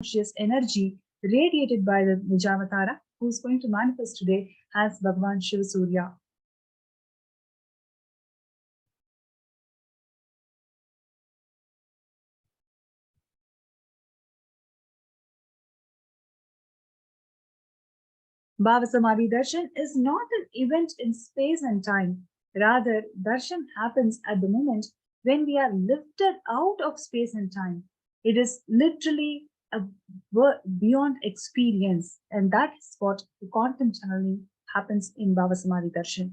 conscious energy radiated by the Nijavatara, who is going to manifest today as Bhagavan Shiva Surya. Bhava Samadhi Darshan is not an event in space and time. Rather, Darshan happens at the moment when we are lifted out of space and time. It is literally a beyond experience, and that is what the quantum channeling happens in Bhava Samadhi Darshan.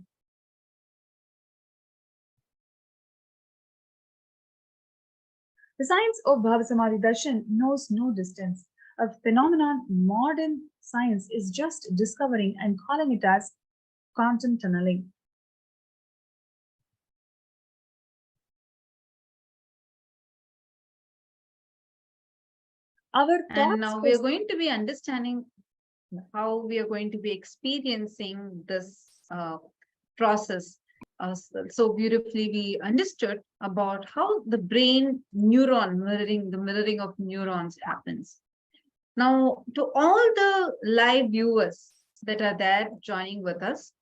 The science of Bhava Samadhi Darshan knows no distance, a phenomenon modern science is just discovering and calling it as quantum tunneling. And now we are going to be understanding how we are going to be experiencing this process. So beautifully we understood about how the brain neuron the mirroring of neurons happens. Now, to all the live viewers that are there joining with us,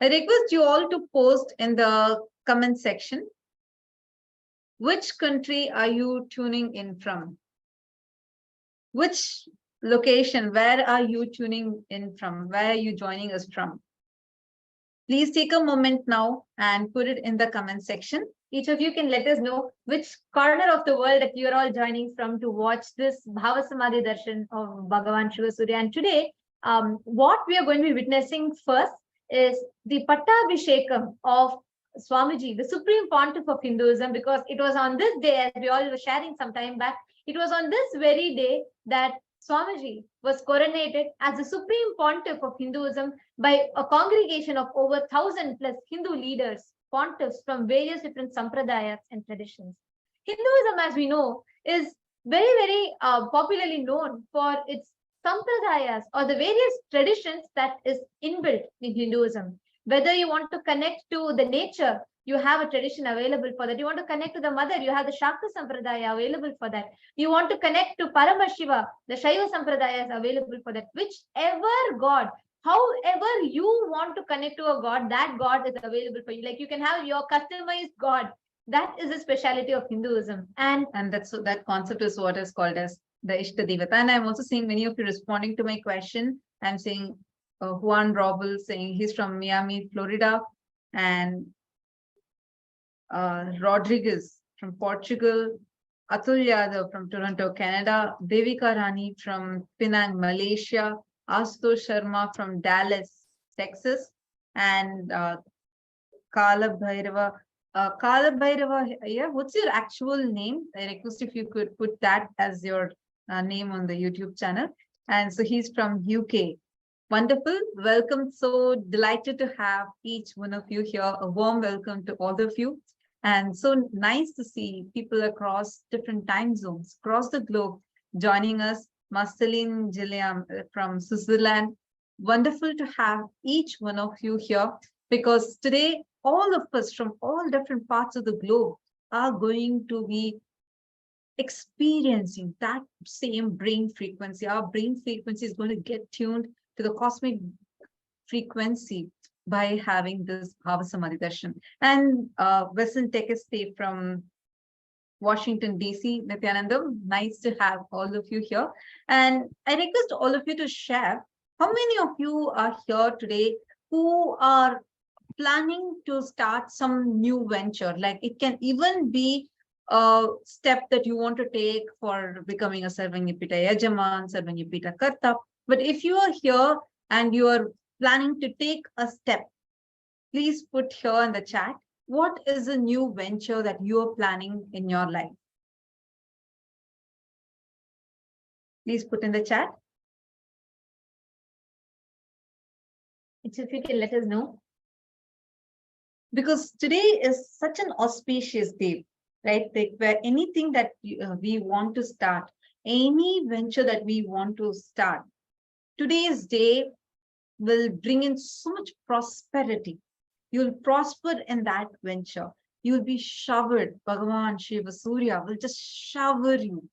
I request you all to post in the comment section, which country are you tuning in from? Which location, where are you tuning in from? Where are you joining us from? Please take a moment now and put it in the comment section. Each of you can let us know which corner of the world that you're all joining from to watch this Bhava Samadhi Darshan of Bhagavan Shiva Surya. And today, what we are going to be witnessing first is the Pattabhishekam of Swamiji, the Supreme Pontiff of Hinduism, because it was on this day, as we all were sharing some time back, it was on this very day that Swamiji was coronated as the Supreme Pontiff of Hinduism by a congregation of over 1,000 plus Hindu leaders, pontiffs from various different sampradayas and traditions. Hinduism, as we know, is very popularly known for its sampradayas or the various traditions that is inbuilt in Hinduism. Whether you want to connect to the nature, you have a tradition available for that. You want to connect to the mother, you have the Shakta Sampradaya available for that. You want to connect to Paramashivam, the Shaiva Sampradaya is available for that. Whichever God, however you want to connect to a God, that God is available for you. Like you can have your customized God. That is the speciality of Hinduism. And that concept is what is called as the Ishtadevata. And I'm also seeing many of you responding to my question. I'm seeing Juan Robel saying he's from Miami, Florida. And Rodriguez from Portugal, Atul Yadav from Toronto, Canada, Devika Rani from Penang, Malaysia, Ashutosh Sharma from Dallas, Texas, and Kala Bhairava. Kala Bhairava, yeah, what's your actual name? I request if you could put that as your name on the YouTube channel. And so he's from UK. Wonderful. Welcome. So delighted to have each one of you here. A warm welcome to all of you. And so nice to see people across different time zones, across the globe, joining us. Marceline Gilliam from Switzerland. Wonderful to have each one of you here, because today, all of us from all different parts of the globe are going to be experiencing that same brain frequency. Our brain frequency is going to get tuned to the cosmic frequency by having this Bhava Samadhi Darshan. And Western Tech Estate from Washington, D.C., Nithyananda, nice to have all of you here. And I request all of you to share how many of you are here today who are planning to start some new venture. Like it can even be a step that you want to take for becoming a Sarvanyapita Yajaman, Sarvanyapita Karta. But if you are here and you are planning to take a step, please put here in the chat, what is a new venture that you are planning in your life? Please put in the chat. It's if you can let us know. Because today is such an auspicious day, right? Like where anything that we want to start, any venture that we want to start, today's day will bring in so much prosperity. You'll prosper in that venture. You'll be showered. Bhagavan Shiva Surya will just shower you.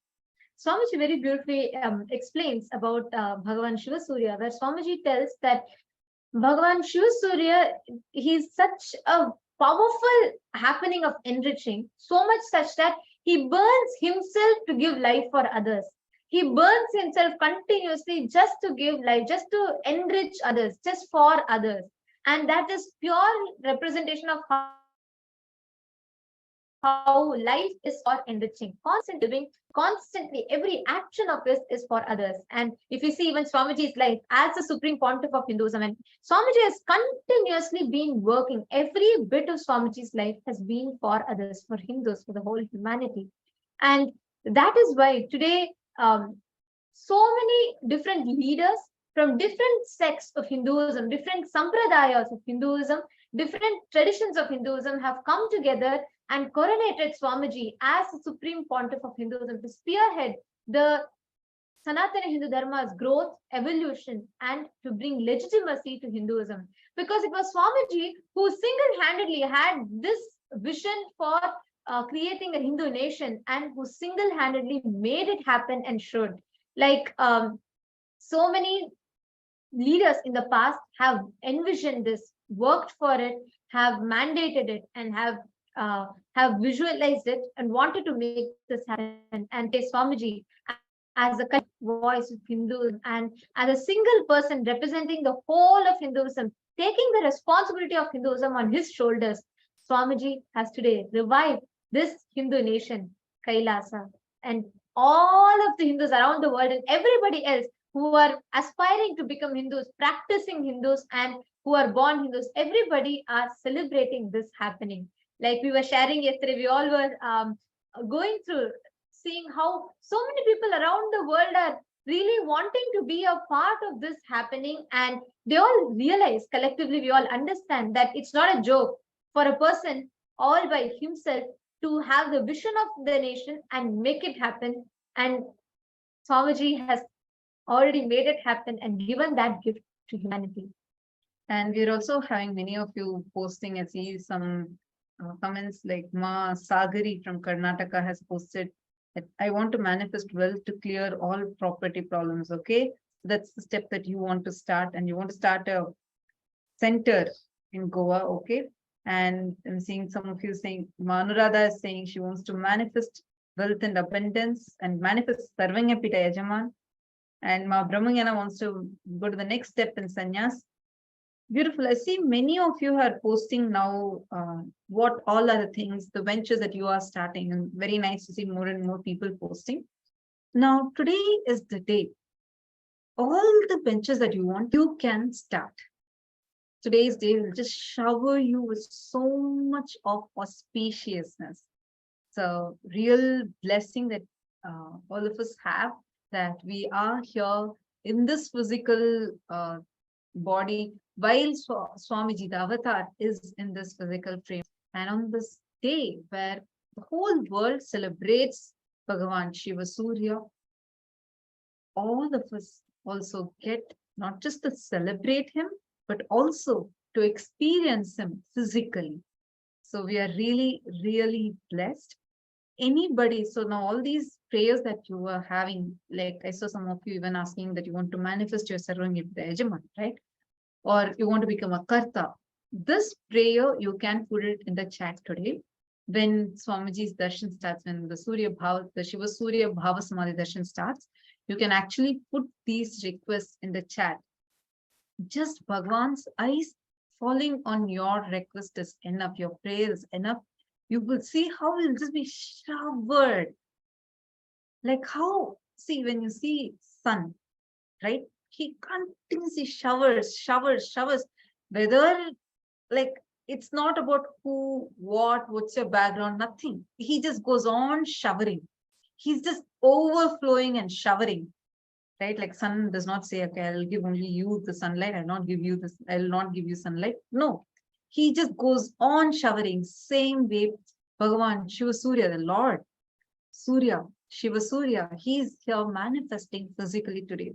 Swamiji very beautifully explains about Bhagavan Shiva Surya, where Swamiji tells that Bhagavan Shiva Surya, he's such a powerful happening of enriching, so much such that he burns himself to give life for others. He burns himself continuously just to give life, just to enrich others, just for others. And that is pure representation of how life is for enriching. Constantly living, constantly every action of his is for others. And if you see even Swamiji's life as the supreme pontiff of Hinduism, and Swamiji has continuously been working, every bit of Swamiji's life has been for others, for Hindus, for the whole humanity. And that is why today so many different leaders from different sects of Hinduism, different sampradayas of Hinduism, different traditions of Hinduism have come together and coronated Swamiji as the supreme pontiff of Hinduism to spearhead the Sanatana Hindu Dharma's growth, evolution, and to bring legitimacy to Hinduism. Because it was Swamiji who single handedly had this vision for creating a Hindu nation and who single handedly made it happen and showed. Like so many leaders in the past have envisioned this, worked for it, have mandated it, and have visualized it and wanted to make this happen. And today, Swamiji, as a voice of Hinduism and as a single person representing the whole of Hinduism, taking the responsibility of Hinduism on his shoulders, Swamiji has today revived this Hindu nation, Kailasa, and all of the Hindus around the world and everybody else who are aspiring to become Hindus, practicing Hindus, and who are born Hindus, everybody are celebrating this happening. Like we were sharing yesterday, we all were going through, seeing how so many people around the world are really wanting to be a part of this happening. And they all realize, collectively, we all understand that it's not a joke for a person all by himself to have the vision of the nation and make it happen. And Swamiji has already made it happen and given that gift to humanity. And we're also having many of you posting. I see some comments like Ma Sagari from Karnataka has posted that I want to manifest wealth to clear all property problems. Okay, that's the step that you want to start, and you want to start a center in Goa. Okay, and I'm seeing some of you saying, Manurada is saying she wants to manifest wealth and abundance and manifest Sarvanyapita Yajaman. And Ma Brahmanyana wants to go to the next step in sannyas. Beautiful. I see many of you are posting now what all are the things, the ventures that you are starting, and very nice to see more and more people posting. Now, today is the day. All the ventures that you want, you can start. Today's day will just shower you with so much of auspiciousness. So, real blessing that all of us have, that we are here in this physical body, while Swamiji, the avatar, is in this physical frame. And on this day where the whole world celebrates Bhagavan Shiva Surya, all of us also get not just to celebrate him, but also to experience him physically. So we are really, really blessed. Anybody, so now all these prayers that you are having, like I saw some of you even asking that you want to manifest your Sarvanyapita Yajaman, right? Or you want to become a Karta. This prayer, you can put it in the chat today. When Swamiji's darshan starts, when the Surya Bhava, the Shiva Surya Bhava Samadhi darshan starts, you can actually put these requests in the chat. Just Bhagwan's eyes falling on your request is enough, your prayer is enough. You will see how it will just be showered. Like how, see, when you see sun, right? He continuously showers, whether like it's not about who, what's your background, nothing. He just goes on showering. He's just overflowing and showering, right? Like sun does not say, okay, I'll give only you the sunlight. I'll not give you this. I'll not give you sunlight. No, he just goes on showering. Same way, Bhagavan Shiva Surya, the Lord Surya, Shiva Surya, he's here manifesting physically today.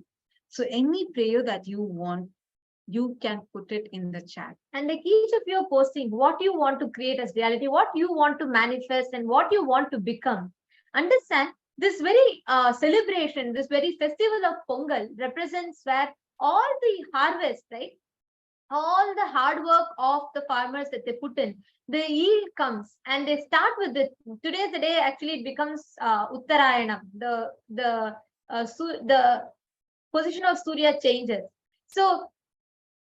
So any prayer that you want, you can put it in the chat. And like each of you are posting what you want to create as reality, what you want to manifest, and what you want to become. Understand this very celebration, this very festival of Pongal represents where all the harvest, right? All the hard work of the farmers that they put in, the yield comes, and they start with it. Today's the day actually it becomes Uttarayanam. The position of Surya changes. So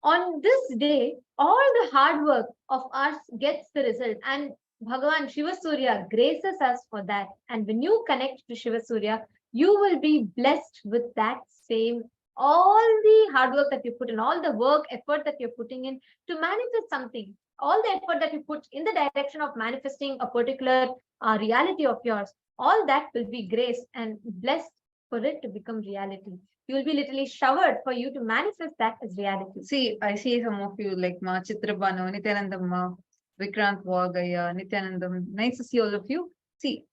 on this day, all the hard work of us gets the result, and Bhagavan Shiva Surya graces us for that. And when you connect to Shiva Surya, you will be blessed with that same, all the hard work that you put in, all the work, effort that you're putting in to manifest something, all the effort that you put in the direction of manifesting a particular reality of yours, all that will be graced and blessed for it to become reality. You will be literally showered for you to manifest that as reality. See, I see some of you like Ma Chitrabhanu, Nithyananda, Vikrant Vagaya, Nithyanandam. Nice to see all of you. See,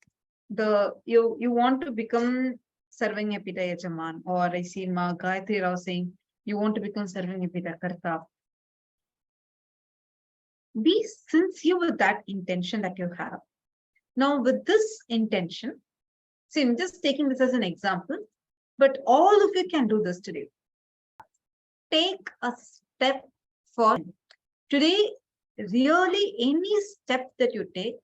you want to become Sarvanyapita Yajaman, or I see Ma Gayatri Rao saying you want to become Sarvanyapita Karta. Be sincere with that intention that you have. Now, with this intention, see, I'm just taking this as an example, but all of you can do this today. Take a step for today. Really, any step that you take,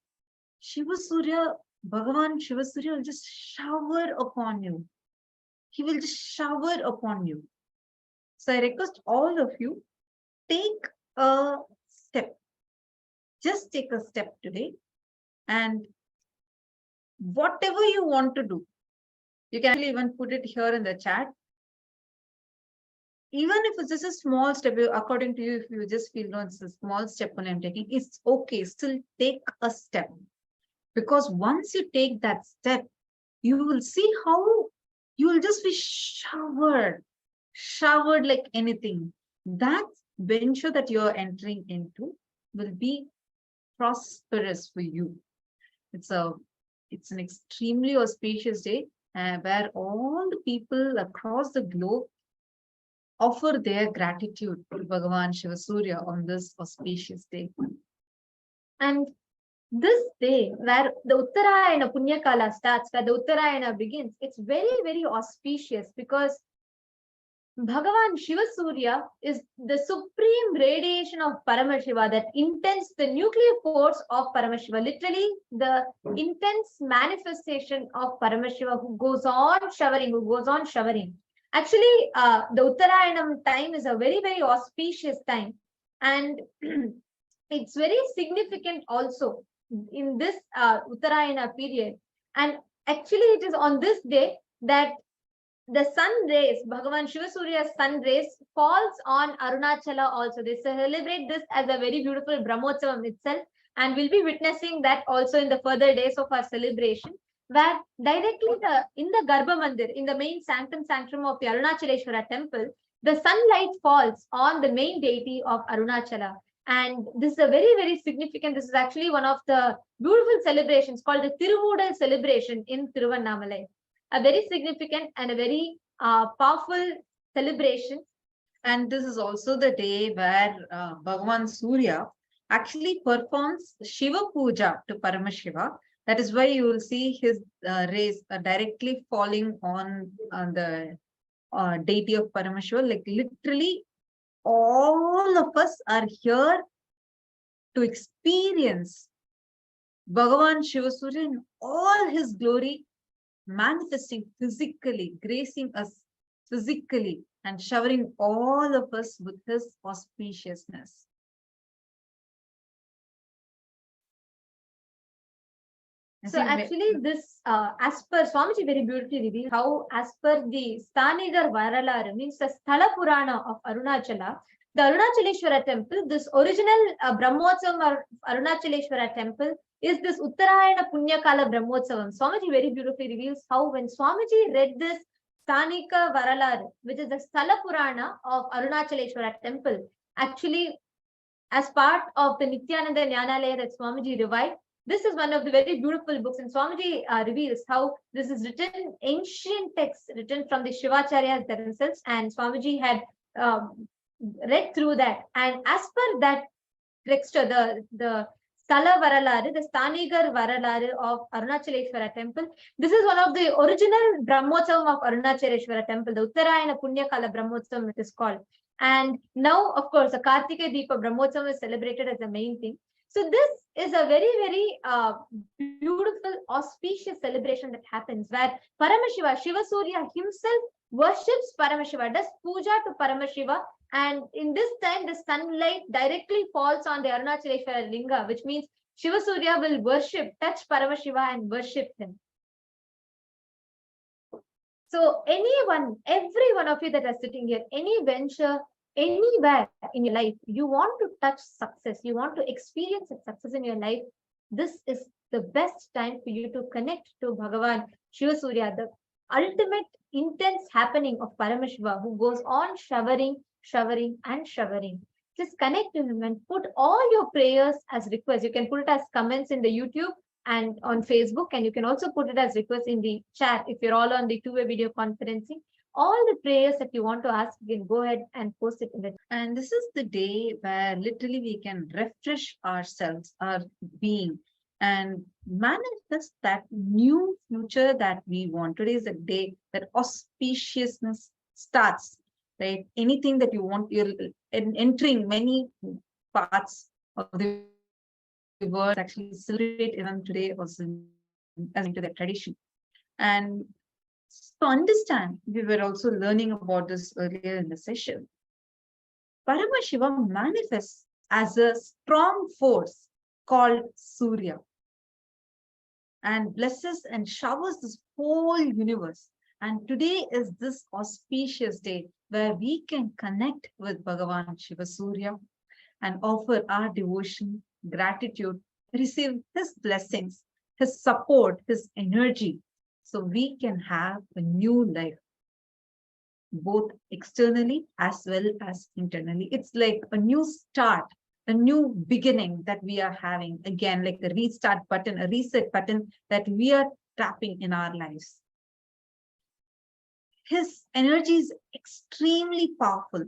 Shiva Surya, Bhagavan Shiva Surya will just shower upon you. He will just shower upon you. So I request all of you, take a step. Just take a step today, and whatever you want to do, you can even put it here in the chat. Even if it's just a small step, according to you, if you just feel no, it's a small step when I'm taking, it's okay. Still take a step. Because once you take that step, you will see how you will just be showered like anything. That venture that you're entering into will be prosperous for you. It's an extremely auspicious day where all the people across the globe offer their gratitude to Bhagavan Shiva Surya on this auspicious day. And this day, where the Uttarayana Punyakala starts, where the Uttarayana begins, it's very, very auspicious because Bhagavan Shiva Surya is the supreme radiation of Paramashiva that intends the nuclear force of Paramashiva, literally the intense manifestation of Paramashiva who goes on showering. Actually, the Uttarayanam time is a very, very auspicious time, and it's very significant also in this Uttarayana period. And actually, it is on this day that the sun rays, Bhagavan Shiva Surya's sun rays, falls on Arunachala also. They celebrate this as a very beautiful Brahmotsavam itself, and we'll be witnessing that also in the further days of our celebration, where directly in the Garbha Mandir, in the main sanctum of the Arunachaleshwara temple, the sunlight falls on the main deity of Arunachala. And this is a very, very significant, this is actually one of the beautiful celebrations called the Tiruvudal celebration in Tiruvannamalai. A very significant and a very powerful celebration. And this is also the day where Bhagavan Surya actually performs Shiva Puja to Paramashiva. That is why you will see his rays directly falling on the deity of Paramashiva. Like literally, all of us are here to experience Bhagavan Shiva Surya in all his glory, manifesting physically, gracing us physically, and showering all of us with his auspiciousness. So actually this, as per Swamiji very beautifully revealed how as per the Stanigar Varalar, means the Sthala Purana of Arunachala, the Arunachaleshwara temple, this original Brahmotsavam or Arunachaleshwara temple is this Uttarayana Punyakala Brahmotsavam. Swamiji very beautifully reveals how when Swamiji read this Stanika Varalar, which is the Sthala Purana of Arunachaleshwara temple, actually as part of the Nithyananda Jnanalaya that Swamiji revived, this is one of the very beautiful books, and Swamiji reveals how this is written, ancient texts written from the Shivacharyas themselves, and Swamiji had read through that. And as per that texture, the Sthala Varalaru, the Stanigar Varalaru of Arunachaleshwara temple. This is one of the original Brahmotsavam of Arunachaleshwara temple, the Uttarayana Punyakala Brahmotsavam it is called. And now, of course, the Kartika Deepa Brahmotsavam is celebrated as the main thing. So this is a very, very beautiful, auspicious celebration that happens where Paramashiva, Shiva Surya himself worships Paramashiva, does puja to Paramashiva, and in this time the sunlight directly falls on the Arunachaleshwara Linga, which means Shiva Surya will worship, touch Paramashiva and worship him. So anyone, every one of you that are sitting here, any venture, anywhere in your life, you want to touch success, you want to experience success in your life, this is the best time for you to connect to Bhagavan Shiva Surya, the ultimate intense happening of Paramashiva, who goes on showering and showering. Just connect to him and put all your prayers as requests. You can put it as comments in the YouTube and on Facebook, and you can also put it as requests in the chat if you're all on the two-way video conferencing. All the prayers that you want to ask, you can go ahead and post it in the. And this is the day where literally we can refresh ourselves, our being, and manifest that new future that we want. Today is the day that auspiciousness starts, right? Anything that you want, you're entering many parts of the world actually celebrate even today also as into their tradition. And to understand, we were also learning about this earlier in the session. Paramashivam manifests as a strong force called Surya and blesses and showers this whole universe. And today is this auspicious day where we can connect with Bhagavan Shiva Surya and offer our devotion, gratitude, receive his blessings, his support, his energy, so we can have a new life, both externally as well as internally. It's like a new start, a new beginning that we are having, again, like a restart button, a reset button that we are tapping in our lives. His energy is extremely powerful,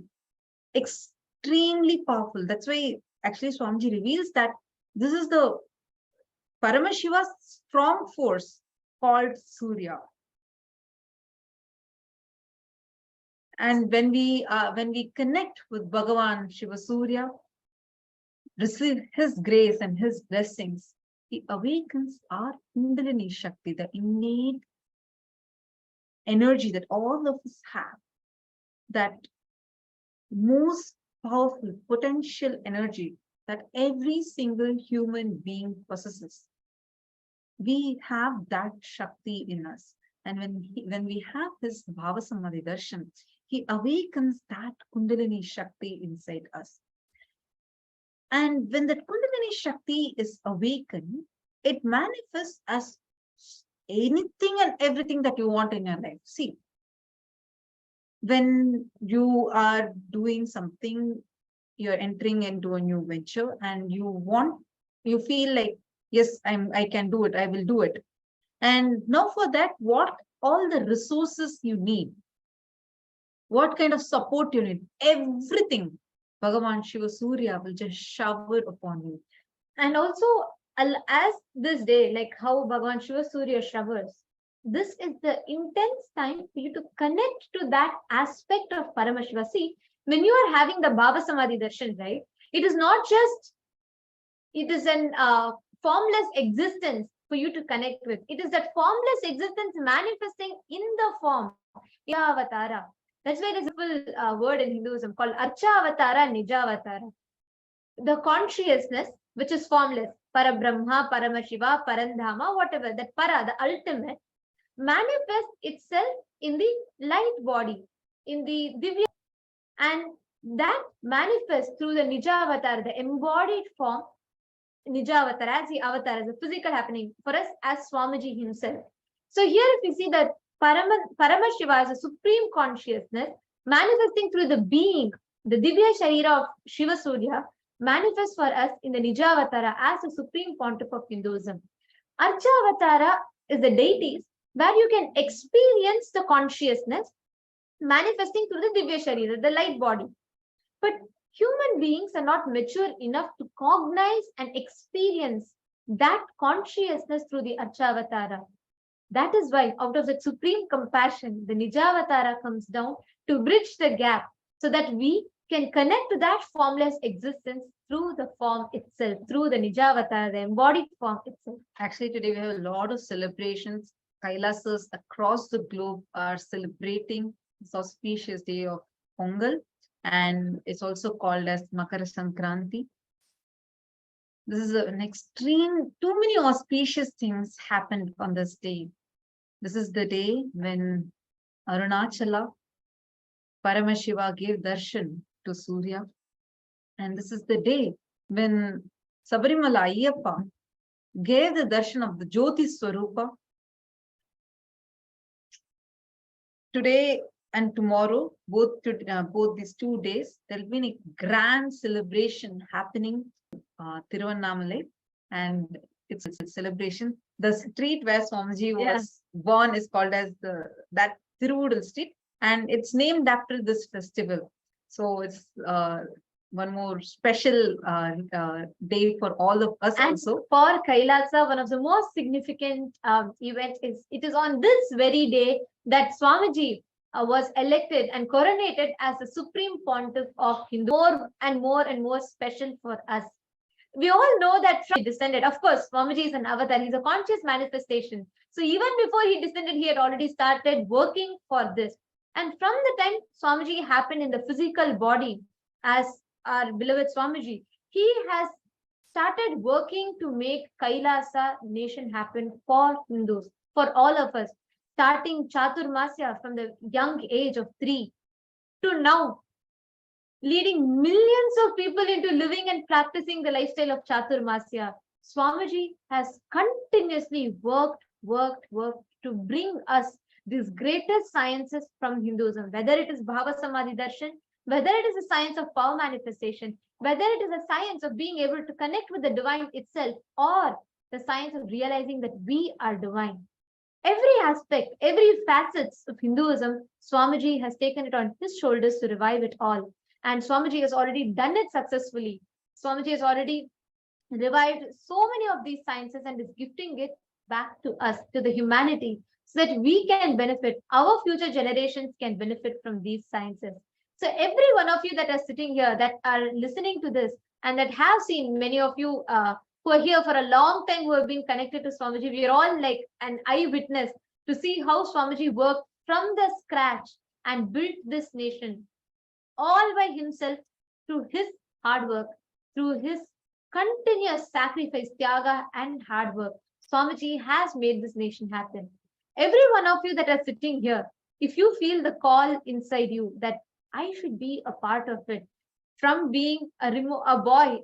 extremely powerful. That's why actually Swamiji reveals that this is the Paramashiva's strong force called Surya. And when we connect with Bhagavan Shiva Surya, receive his grace and his blessings, he awakens our Kundalini Shakti, the innate energy that all of us have, that most powerful potential energy that every single human being possesses. We have that Shakti in us. And when we have this Bhava Samadhi Darshan, he awakens that Kundalini Shakti inside us. And when that Kundalini Shakti is awakened, it manifests as anything and everything that you want in your life. See, when you are doing something, you're entering into a new venture and you feel like, yes, I can do it, I will do it. And now for that, what all the resources you need, what kind of support you need, everything, Bhagavan Shiva Surya will just shower upon you. And also, as this day, like how Bhagavan Shiva Surya showers, this is the intense time for you to connect to that aspect of Paramashiva. See, when you are having the Bhava Samadhi Darshan, right, it is not just, it is an formless existence for you to connect with. It is that formless existence manifesting in the form, Avatara. That's why there's a simple word in Hinduism called Archa Avatara, Nija Avatara. The consciousness, which is formless, Parabrahma, Paramashiva, Parandhama, whatever, that Para, the ultimate, manifests itself in the light body, in the Divya, and that manifests through the Nija Avatar, the embodied form, Nija Avatar, as the avatar, as a physical happening for us as Swamiji himself. So here if you see that Paramashiva is a supreme consciousness manifesting through the being, the Divya Sharira of Shiva Surya, manifests for us in the Nijavatara as a supreme pontiff of Hinduism. Archa Avatara is the deities where you can experience the consciousness manifesting through the Divya Sharira, the light body. But human beings are not mature enough to cognize and experience that consciousness through the Archavatara. That is why, out of that supreme compassion, the Nijavatara comes down to bridge the gap so that we can connect to that formless existence through the form itself, through the Nijavatara, the embodied form itself. Actually, today we have a lot of celebrations. Kailasas across the globe are celebrating this auspicious day of Pongal, and it's also called as Makara Sankranti. This is an extreme, too many auspicious things happened on this day. This is the day when Arunachala, Paramashiva gave Darshan to Surya. And this is the day when Sabarimala Ayyappa gave the Darshan of the Jyoti Swarupa. Today and tomorrow, both these 2 days, there will be a grand celebration happening Tiruvannamalai, and it's a celebration. The street where Swamiji was born is called as that Tiruvudal street, and it's named after this festival. So it's one more special day for all of us. And also for Kailasa, one of the most significant events is it is on this very day that Swamiji was elected and coronated as the Supreme Pontiff of Hindu. More and more and more special for us. We all know that from he descended. Of course, Swamiji is an avatar. He's a conscious manifestation. So even before he descended, he had already started working for this. And from the time Swamiji happened in the physical body as our beloved Swamiji, he has started working to make Kailasa nation happen for Hindus, for all of us, starting Chaturmasya from the young age of 3 to now, leading millions of people into living and practicing the lifestyle of Chaturmasya. Swamiji has continuously worked to bring us these greatest sciences from Hinduism, whether it is Bhava Samadhi Darshan, whether it is a science of power manifestation, whether it is a science of being able to connect with the divine itself, or the science of realizing that we are divine. Every aspect, every facets of Hinduism, Swamiji has taken it on his shoulders to revive it all. And Swamiji has already done it successfully. Swamiji has already revived so many of these sciences and is gifting it back to us, to the humanity, so that we can benefit, our future generations can benefit from these sciences. So every one of you that are sitting here, that are listening to this, and that have seen, many of you who are here for a long time, who have been connected to Swamiji, we are all like an eyewitness to see how Swamiji worked from the scratch and built this nation all by himself through his hard work, through his continuous sacrifice, tyaga and hard work. Swamiji has made this nation happen. Every one of you that are sitting here, if you feel the call inside you that I should be a part of it, from being a boy,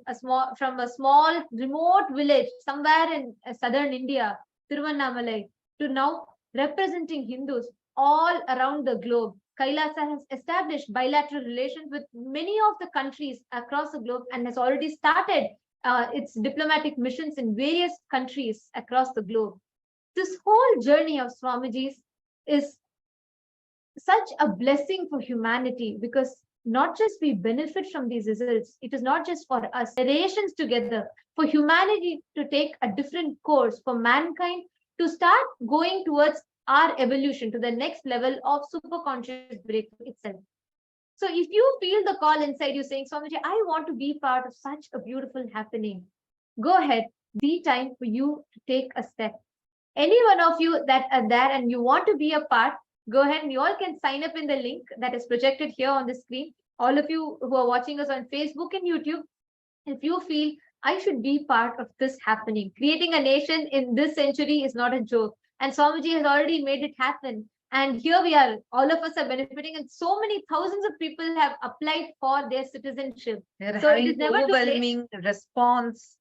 from a small remote village somewhere in southern India, Tiruvannamalai, to now representing Hindus all around the globe. Kailasa has established bilateral relations with many of the countries across the globe and has already started its diplomatic missions in various countries across the globe. This whole journey of Swamiji's is such a blessing for humanity, because not just we benefit from these results, it is not just for us, generations together, for humanity to take a different course, for mankind to start going towards our evolution to the next level of superconscious breakthrough itself. So if you feel the call inside you saying, Swamiji, I want to be part of such a beautiful happening, go ahead, be time for you to take a step. Any one of you that are there and you want to be a part, go ahead and you all can sign up in the link that is projected here on the screen. All of you who are watching us on Facebook and YouTube, if you feel I should be part of this happening, creating a nation in this century is not a joke. And Swamiji has already made it happen. And here we are, all of us are benefiting, and so many thousands of people have applied for their citizenship. They're So it having is never too late. overwhelming response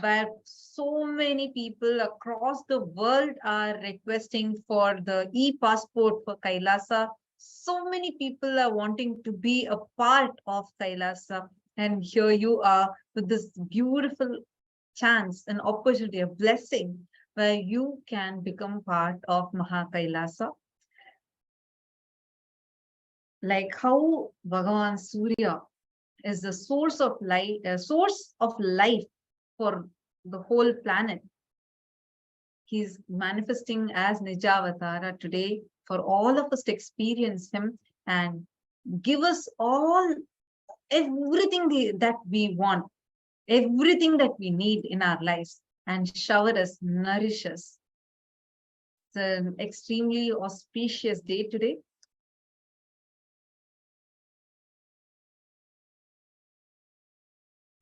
where so many people across the world are requesting for the e-passport for Kailasa. So many people are wanting to be a part of Kailasa. And here you are with this beautiful chance, an opportunity, a blessing, where you can become part of Maha Kailasa. Like how Bhagavan Surya is the source of life for the whole planet. He's manifesting as Nijavatara today for all of us to experience him and give us all everything that we want, everything that we need in our lives, and shower us, nourish us. It's an extremely auspicious day today.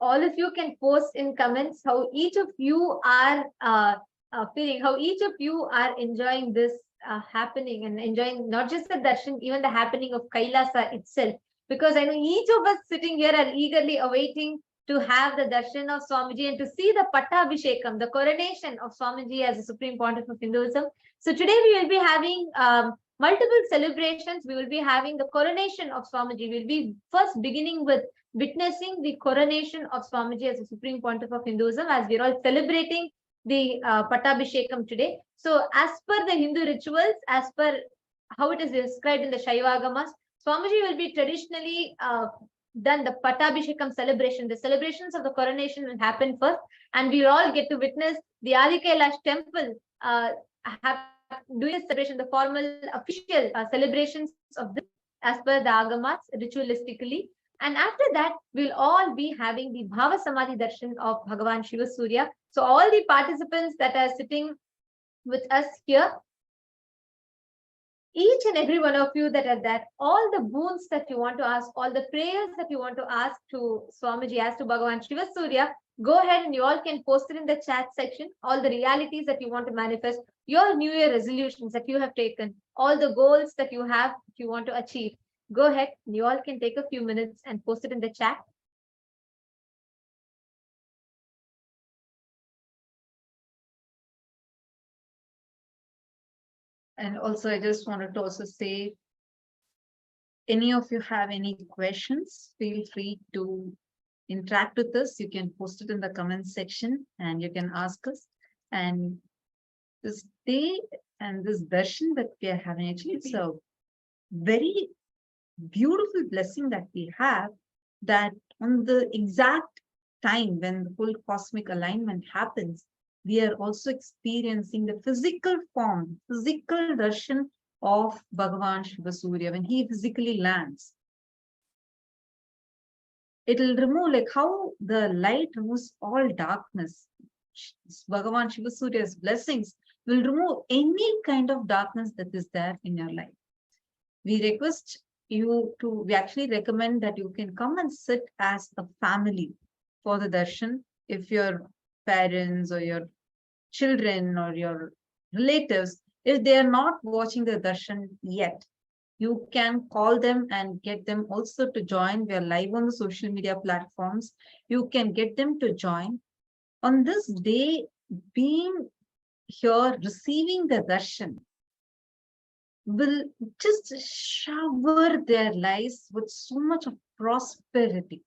All of you can post in comments how each of you are feeling, how each of you are enjoying this happening and enjoying not just the darshan, even the happening of Kailasa itself. Because I know each of us sitting here are eagerly awaiting to have the darshan of Swamiji and to see the Pattabhishekam, the coronation of Swamiji as the Supreme Pontiff of Hinduism. So today we will be having multiple celebrations. We will be having the coronation of Swamiji. We'll be first beginning with witnessing the coronation of Swamiji as the Supreme Pontiff of Hinduism, as we're all celebrating the Pattabhishekam today. So as per the Hindu rituals, as per how it is described in the Shaivagamas, Swamiji will be traditionally done the Pattabhishekam celebration. The celebrations of the coronation will happen first, and we all get to witness the Adi Kailash temple doing the celebration, the formal official celebrations of this as per the Agamas ritualistically. And after that, we'll all be having the Bhava Samadhi Darshan of Bhagavan Shiva Surya. So all the participants that are sitting with us here, each and every one of you that are there, all the boons that you want to ask, all the prayers that you want to ask to Swamiji, as to Bhagavan Shiva Surya, go ahead and you all can post it in the chat section. All the realities that you want to manifest, your New Year resolutions that you have taken, all the goals that you have, if you want to achieve, go ahead. You all can take a few minutes and post it in the chat. And also, I just wanted to also say, any of you have any questions, feel free to interact with us. You can post it in the comment section and you can ask us. And this day and this darshan that we are having, actually, it's a very beautiful blessing that we have, that on the exact time when the full cosmic alignment happens, we are also experiencing the physical form, physical darshan of Bhagavan Shiva Surya when he physically lands. It'll remove, like how the light removes all darkness. Bhagavan Shiva Surya's blessings will remove any kind of darkness that is there in your life. We request you to, we actually recommend that you can come and sit as a family for the darshan. If your parents or your children or your relatives, if they are not watching the darshan yet, you can call them and get them also to join. We are live on the social media platforms. You can get them to join. On this day, being here, receiving the darshan will just shower their lives with so much of prosperity.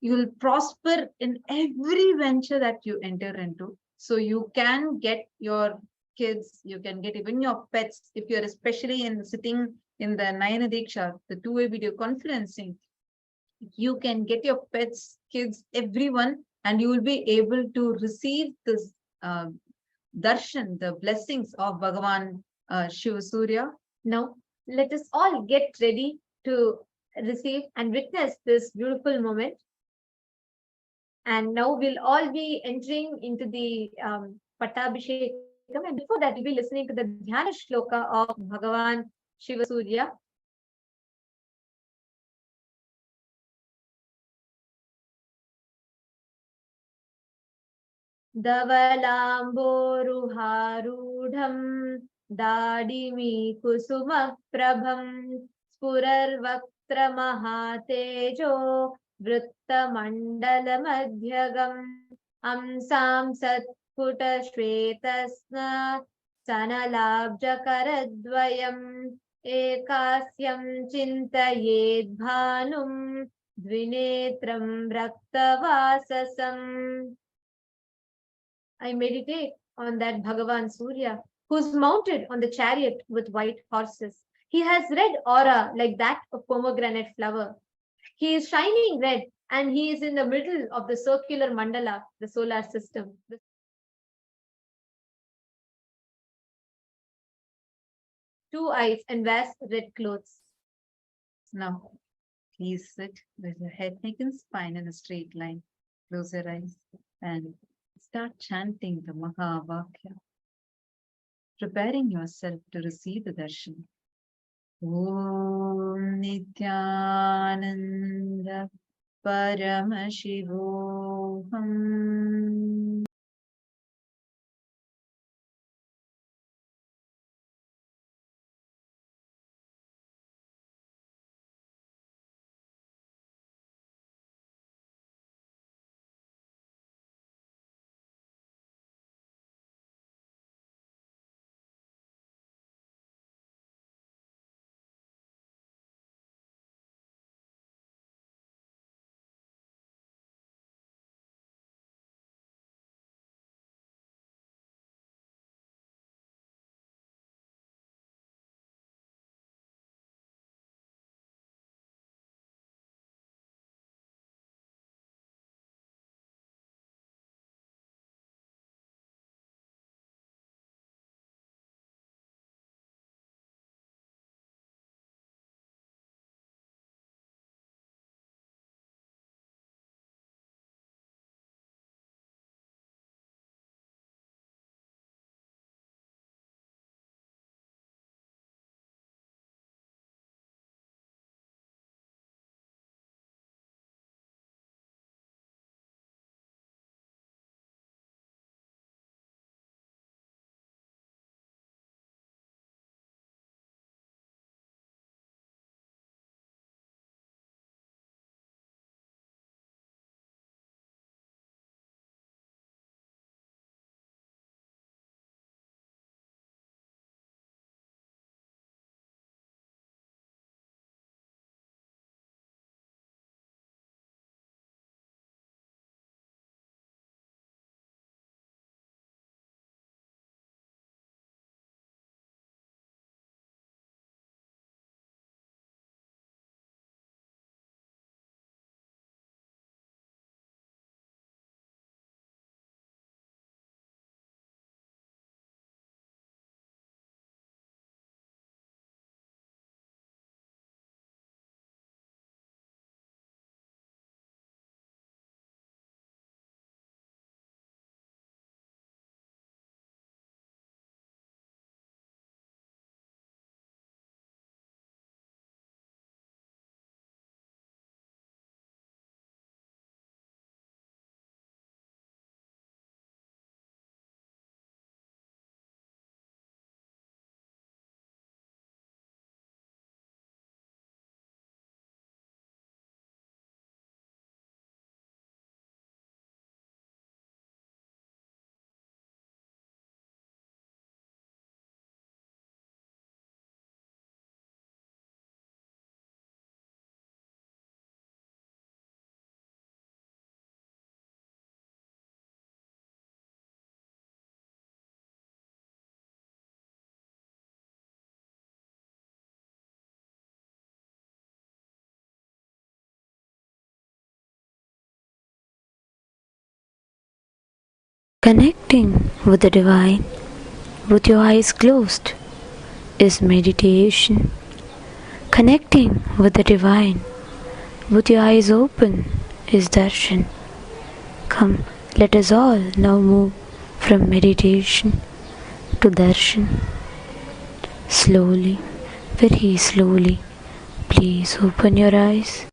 You will prosper in every venture that you enter into. So you can get your kids, you can get even your pets, if you're especially sitting in the Nayana Diksha, the two-way video conferencing, you can get your pets, kids, everyone, and you will be able to receive this darshan, the blessings of Bhagavan Shiva Surya. Now, let us all get ready to receive and witness this beautiful moment. And now we'll all be entering into the Pattabhishekam. And before that, we'll be listening to the Dhyana Shloka of Bhagavan Shiva Surya. Davalamboruharudham Dadimi Kusumaprabham Spurarvaktra Mahatejo Vrittamandalamedhyagam Amsam Satputa Shvetasna Sanalabjakaradvayam Ekasyam Chintayed Bhanum Dvinetram Raktavasasam. I meditate on that Bhagavan Surya, who's mounted on the chariot with white horses. He has red aura like that of pomegranate flower. He is shining red and he is in the middle of the circular mandala, the solar system. Two eyes and wears red clothes. Now, please sit with your head, neck, and spine in a straight line. Close your eyes and start chanting the Mahavakya, preparing yourself to receive the darshan. Om Nithyananda Paramashivam. Connecting with the divine with your eyes closed is meditation. Connecting with the divine with your eyes open is darshan. Come, let us all now move from meditation to darshan. Slowly, very slowly, please open your eyes.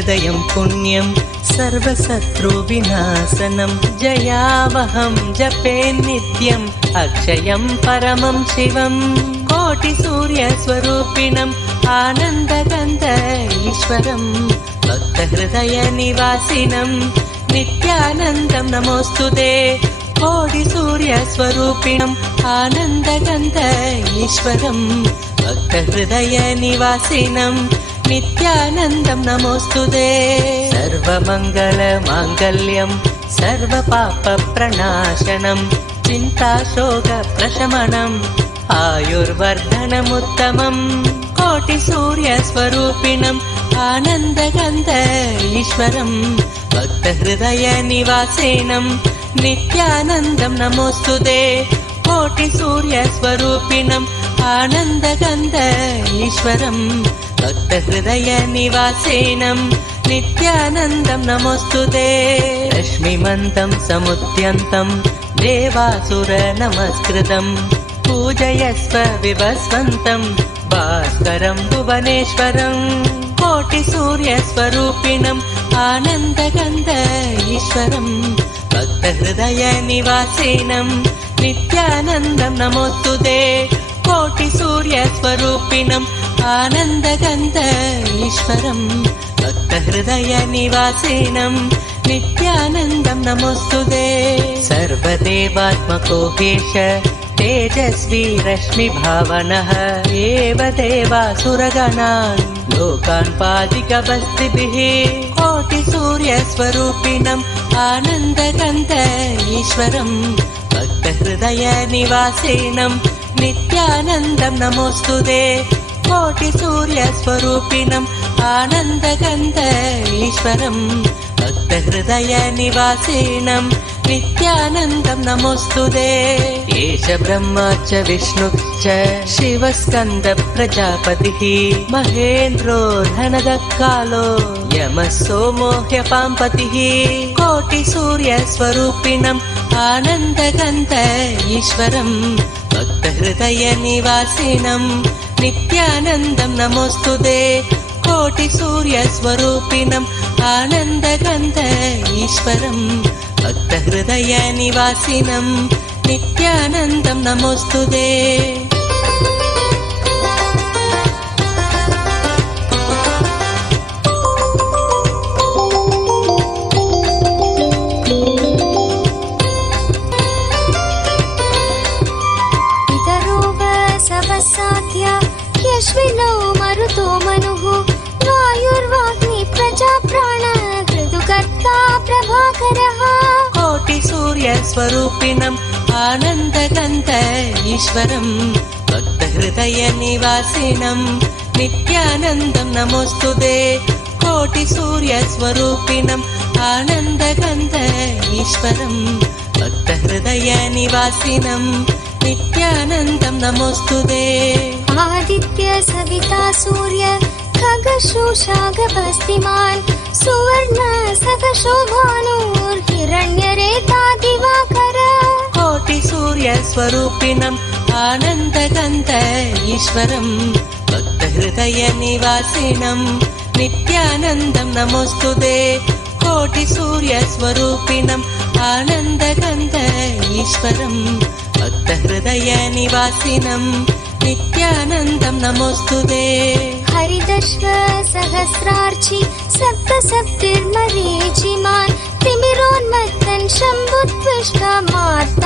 हृदयं पुण्यं सर्वशत्रुविनाशनं जयावहं जपे नित्यम् अक्षयं परमं शिवं कोटिसूर्यस्वरूपिणम् आनन्दगन्ध ईश्वरं भक्तहृदयनिवासिनं नित्यानन्दं नमोऽस्तुते कोटिसूर्यस्वरूपिणम् आनन्दगन्ध ईश्वरं भक्तहृदयनिवासिनं नित्यानन्दं नमोऽस्तुते सर्वमङ्गलमाङ्गल्यं सर्वपापप्रणाशनं चिन्ताशोकप्रशमनम् आयुर्वर्धनमुत्तमम् कोटिसूर्यस्वरूपिणम् आनन्दगन्ध ईश्वरं भक्तहृदयनिवासिनं नित्यानन्दं नमोऽस्तुते कोटिसूर्यस्वरूपिणम् आनन्दगन्ध ईश्वरं भक्तहृदयनिवासिनं नित्यानन्दं नमोऽस्तुते रश्मिमन्तं समुद्यन्तं देवासुरनमस्कृतं पूजयस्व विभस्वन्तं भास्करं भुवनेश्वरं कोटिसूर्यस्वरूपिणम् आनन्दगन्ध ईश्वरं भक्तहृदयनिवासिनं नित्यानन्दं नमोऽस्तुते कोटिसूर्यस्वरूपिणम् आनन्दगन्ध ईश्वरं भक्तहृदयनिवासिनं नित्यानन्दं नमोऽस्तुते सर्वदेवात्मको हेश तेजस्वी रश्मिभावनः एव देवासुरगणान् लोकान् पादिकबस्तिभिः कोटिसूर्यस्वरूपिणम् आनन्दगन्ध ईश्वरं भक्तहृदयनिवासिनं नित्यानन्दं नमोऽस्तुते कोटिसूर्यस्वरूपिणम् आनन्दगन्ध ईश्वरं भक्तहृदयनिवासिनं नित्यानन्दं नमोऽस्तुते एष ब्रह्मा च विष्णुश्च शिवस्कन्द प्रजापतिः महेन्द्रो धनदकालो यमः सोमो ह्यपाम्पतिः कोटिसूर्यस्वरूपिणम् आनन्दगन्ध ईश्वरं भक्तहृदयनिवासिनं नित्यानन्दं नमोऽस्तुते कोटिसूर्यस्वरूपिणम् आनन्दगन्ध ईश्वरं भक्तहृदयनिवासिनं नित्यानन्दं नमोऽस्तुते यश्विनो मरुतो मनुः वायुर्वाग्नि प्रजाप्राण ऋतुकर्ता प्रभाकरः कोटिसूर्यस्वरूपिणम् आनन्दगन्ध ईश्वरं भक्तहृदयनिवासिनं नित्यानन्दं नमोऽस्तुते कोटिसूर्यस्वरूपिणम् आनन्दगन्ध ईश्वरं भक्तहृदयनिवासिनं नित्यानन्दं नमोऽस्तुते आदित्य सविता सूर्य खगशोषागभस्तिमान् सुवर्ण सदशो भानुर्हिरण्यरेता दिवाकर कोटिसूर्यस्वरूपिणम् आनन्दगन्ध ईश्वरं भक्तहृदयनिवासिनं नित्यानन्दं नमोऽस्तुते कोटिसूर्यस्वरूपिणम् आनन्दगन्ध ईश्वरं भक्तहृदयनिवासिनं नित्यानन्दं नमोऽस्तुते हरिदश्व सहस्रार्चि सप्तसप्तिर्मरीचिमान् तिमिरोन्मत्तन् शम्भुत्विष्टा मार्ताण्डांशुमान्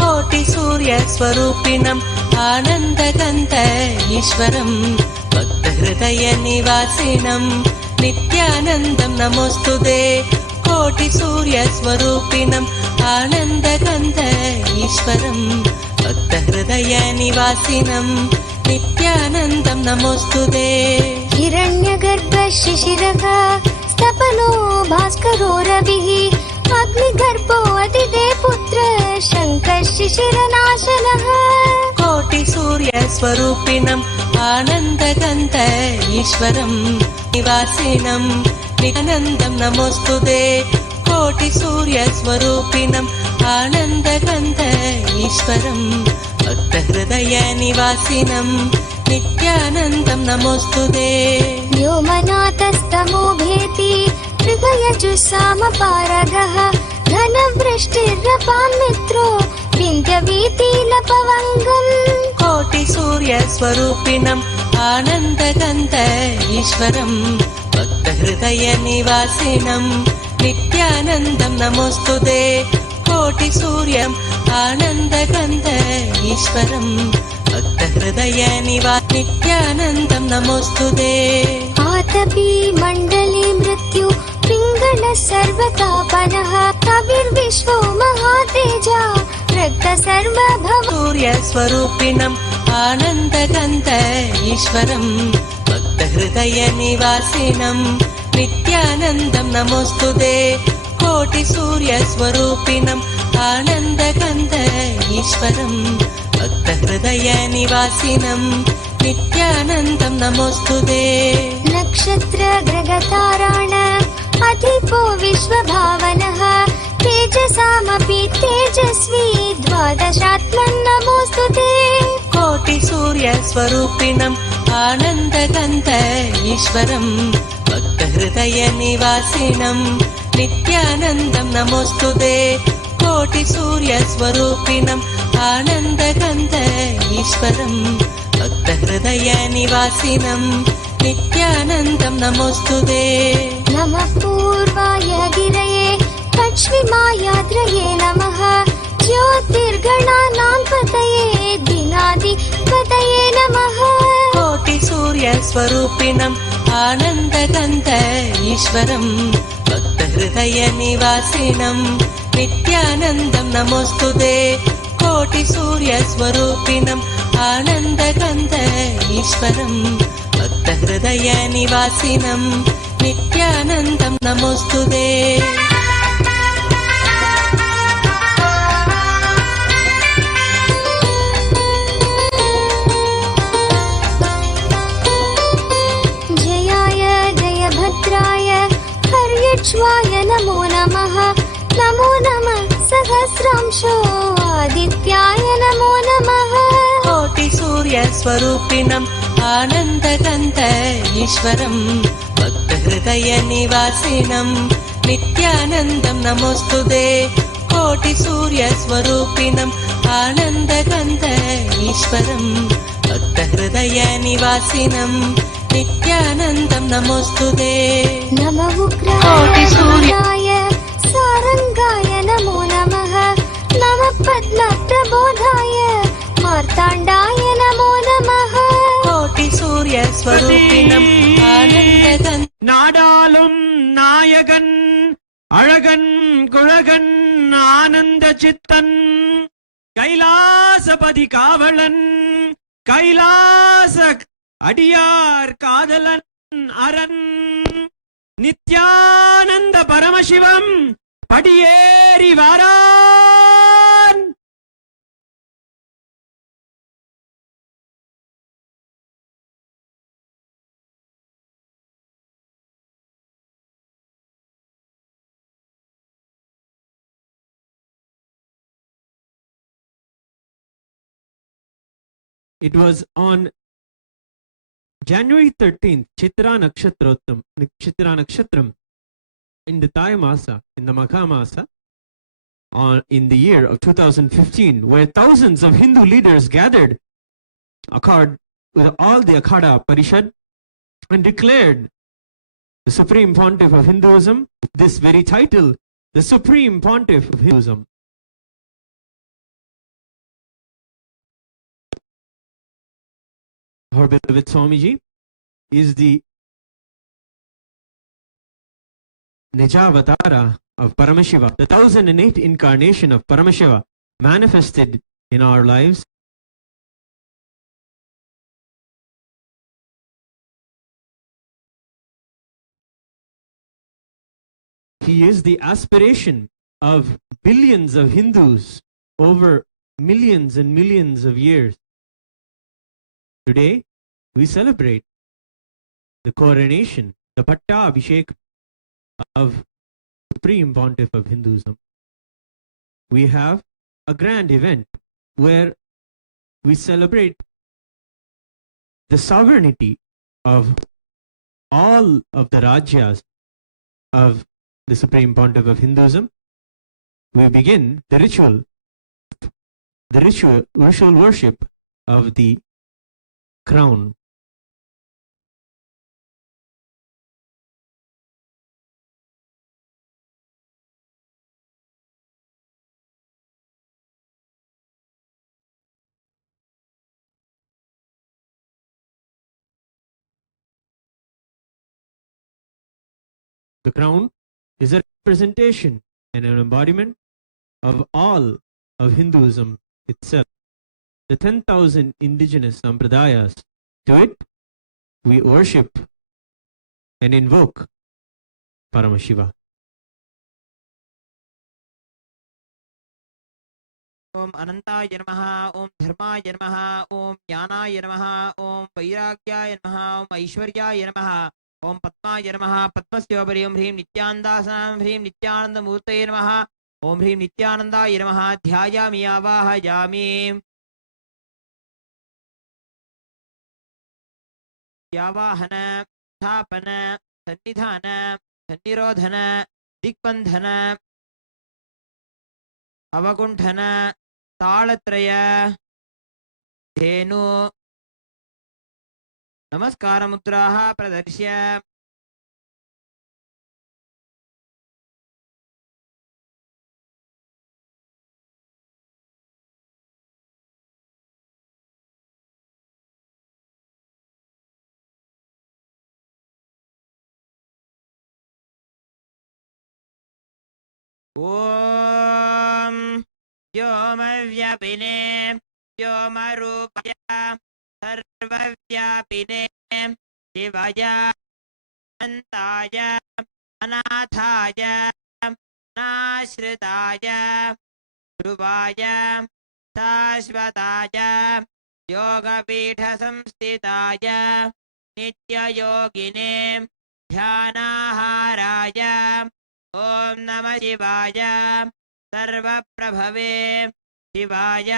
कोटिसूर्यस्वरूपिणम् आनन्दगन्ध ईश्वरं भक्तहृदयनिवासिनं नित्यानन्दं नमोऽस्तुते कोटिसूर्यस्वरूपिणम् आनन्दगन्ध ईश्वरं भक्तहृदयनिवासिनं नित्यानन्दं नमोऽस्तुते हिरण्यगर्भ शिशिरः स्तपनो भास्करो रविः अग्निगर्भो अतिदे पुत्र शङ्कः शिशिरनाशनः कोटिसूर्यस्वरूपिणम् आनन्दगन्ध ईश्वरं निवासिनं नित्यानन्दं नमोऽस्तुते कोटिसूर्यस्वरूपिणम् आनन्दगन्ध ईश्वरं भक्तहृदयनिवासिनं नित्यानन्दं नमोऽस्तुते व्योमनाथस्तमो भेति मृगयजुस्सामपारगः घनवृष्टिरपां मित्रो विन्ध्यवीतिलपवङ्गम् कोटिसूर्यस्वरूपिणम् आनन्दगन्ध ईश्वरम् भक्तहृदयनिवासिनम् नित्यानन्दम् नमोऽस्तुते कोटिसूर्यम् आनन्दगन्ध ईश्वरम् भक्तहृदयनिवासि नित्यानन्दम् नमोऽस्तुते आतपी मण्डले मृत्यु पिङ्गल सर्वतापनः कविर्विश्वो महातेजा रक्त सर्वभव सूर्यस्वरूपिणम् आनन्दगन्ध ईश्वरम् भक्तहृदयनिवासिनम् नित्यानन्दम् नमोऽस्तुते कोटिसूर्यस्वरूपिणम् आनन्दगन्ध ईश्वरम् भक्तहृदयनिवासिनम् नित्यानन्दम् नमोऽस्तुते नक्षत्र ग्रगताराण अधिपो विश्वभावनः तेजसामपि तेजस्वी द्वादशात्मन् नमोऽस्तुते कोटिसूर्यस्वरूपिणम् आनन्दगन्ध ईश्वरम् भक्तहृदयनिवासिनम् नित्यानन्दम् नमोऽस्तुते कोटिसूर्यस्वरूपिणम् आनन्दगन्ध ईश्वरम् भक्तहृदयनिवासिनम् नित्यानन्दम् नमोऽस्तुते नमः पूर्वाय गिरये पश्चिमायाद्रये नमः ज्योतिर्गणानां पतये दिनादिपतये नमः कोटिसूर्यस्वरूपिणम् आनन्दगन्ध ईश्वरम् भक्तहृदयनिवासिनम् नित्यानन्दम् नमोऽस्तुते कोटिसूर्यस्वरूपिणम् आनन्दगन्ध ईश्वरम् भक्तहृदयनिवासिनम् नित्यानन्दम् नमोऽस्तुते जयाय जयभद्राय हर्यक्ष्वाय नमो नमः नमो नमः सहस्रांशो आदित्याय नमो नमः कोटिसूर्यस्वरूपिणम् आनन्दगन्ध ईश्वरम् भक्तहृदयनिवासिनम् नित्यानन्दम् नमोऽस्तुते कोटिसूर्यस्वरूपिणम् आनन्दगन्ध ईश्वरम् भक्तहृदयनिवासिनम् नित्यानन्दम् नमोऽस्तुते नमो कोटिसूर्य उग्राय सारङ्गाय नमो नमः नमः पद्मप्रबोधाय मार्ताण्डाय नमो नमः कोटिसूर्यस्वरूपिणम् आनन्दगन्ध நாடாளும் நாயகன் அழகன் குழகன் ஆனந்த சித்தன் கைலாசபதி காவலன் கைலாச அடியார் காதலன் அரண் நித்யானந்த பரமசிவம் படியேறி வாரான். It was on January 13th, Chitra Nakshatram, in the Thai Masa, in the Magha Masa, in the year of 2015, where thousands of Hindu leaders gathered with all the Akhada Parishad and declared the Supreme Pontiff of Hinduism, this very title, the Supreme Pontiff of Hinduism. Our beloved Swamiji is the Nijavatara of Paramashiva, the 1008 incarnation of Paramashiva manifested in our lives. He is the aspiration of billions of Hindus over millions and millions of years. Today, we celebrate the coronation, the Pattabhishekam of the Supreme Pontiff of Hinduism. We have a grand event where we celebrate the sovereignty of all of the Rajyas of the Supreme Pontiff of Hinduism. We begin the ritual worship of the crown The crown is a representation and an embodiment of all of Hinduism itself. The 10,000 indigenous sampradayas. To it, we worship and invoke Paramashiva. ओम अनंताय नमः, ओम धर्माय नमः, ओम ज्ञानाय नमः, ओम वैराग्याय नमः, ओम ऐश्वर्याय नमः, ओम पद्माय नमः, पद्मस्योपरि ओम ह्रीं नित्यानन्दासनं ह्रीं नित्यानन्दमूर्तये नमः, ओम ह्रीं नित्यानन्दाय नमः, ध्यायामि आवाहयामि व्यावाहन स्थापन सन्निधान सन्निरोधन दिग्बन्धन अवकुण्ठन तालत्रय धेनु नमस्कार मुद्राः प्रदर्श्य ओम व्योमव्यापिने व्योमरूपाय सर्वव्यापिने शिवाय अनन्ताय अनाथाय नाश्रिताय ध्रुवाय शाश्वताय योगपीठसंस्थिताय नित्ययोगिने ध्यानाहाराय ओम नमः शिवाय सर्वप्रभवे शिवाय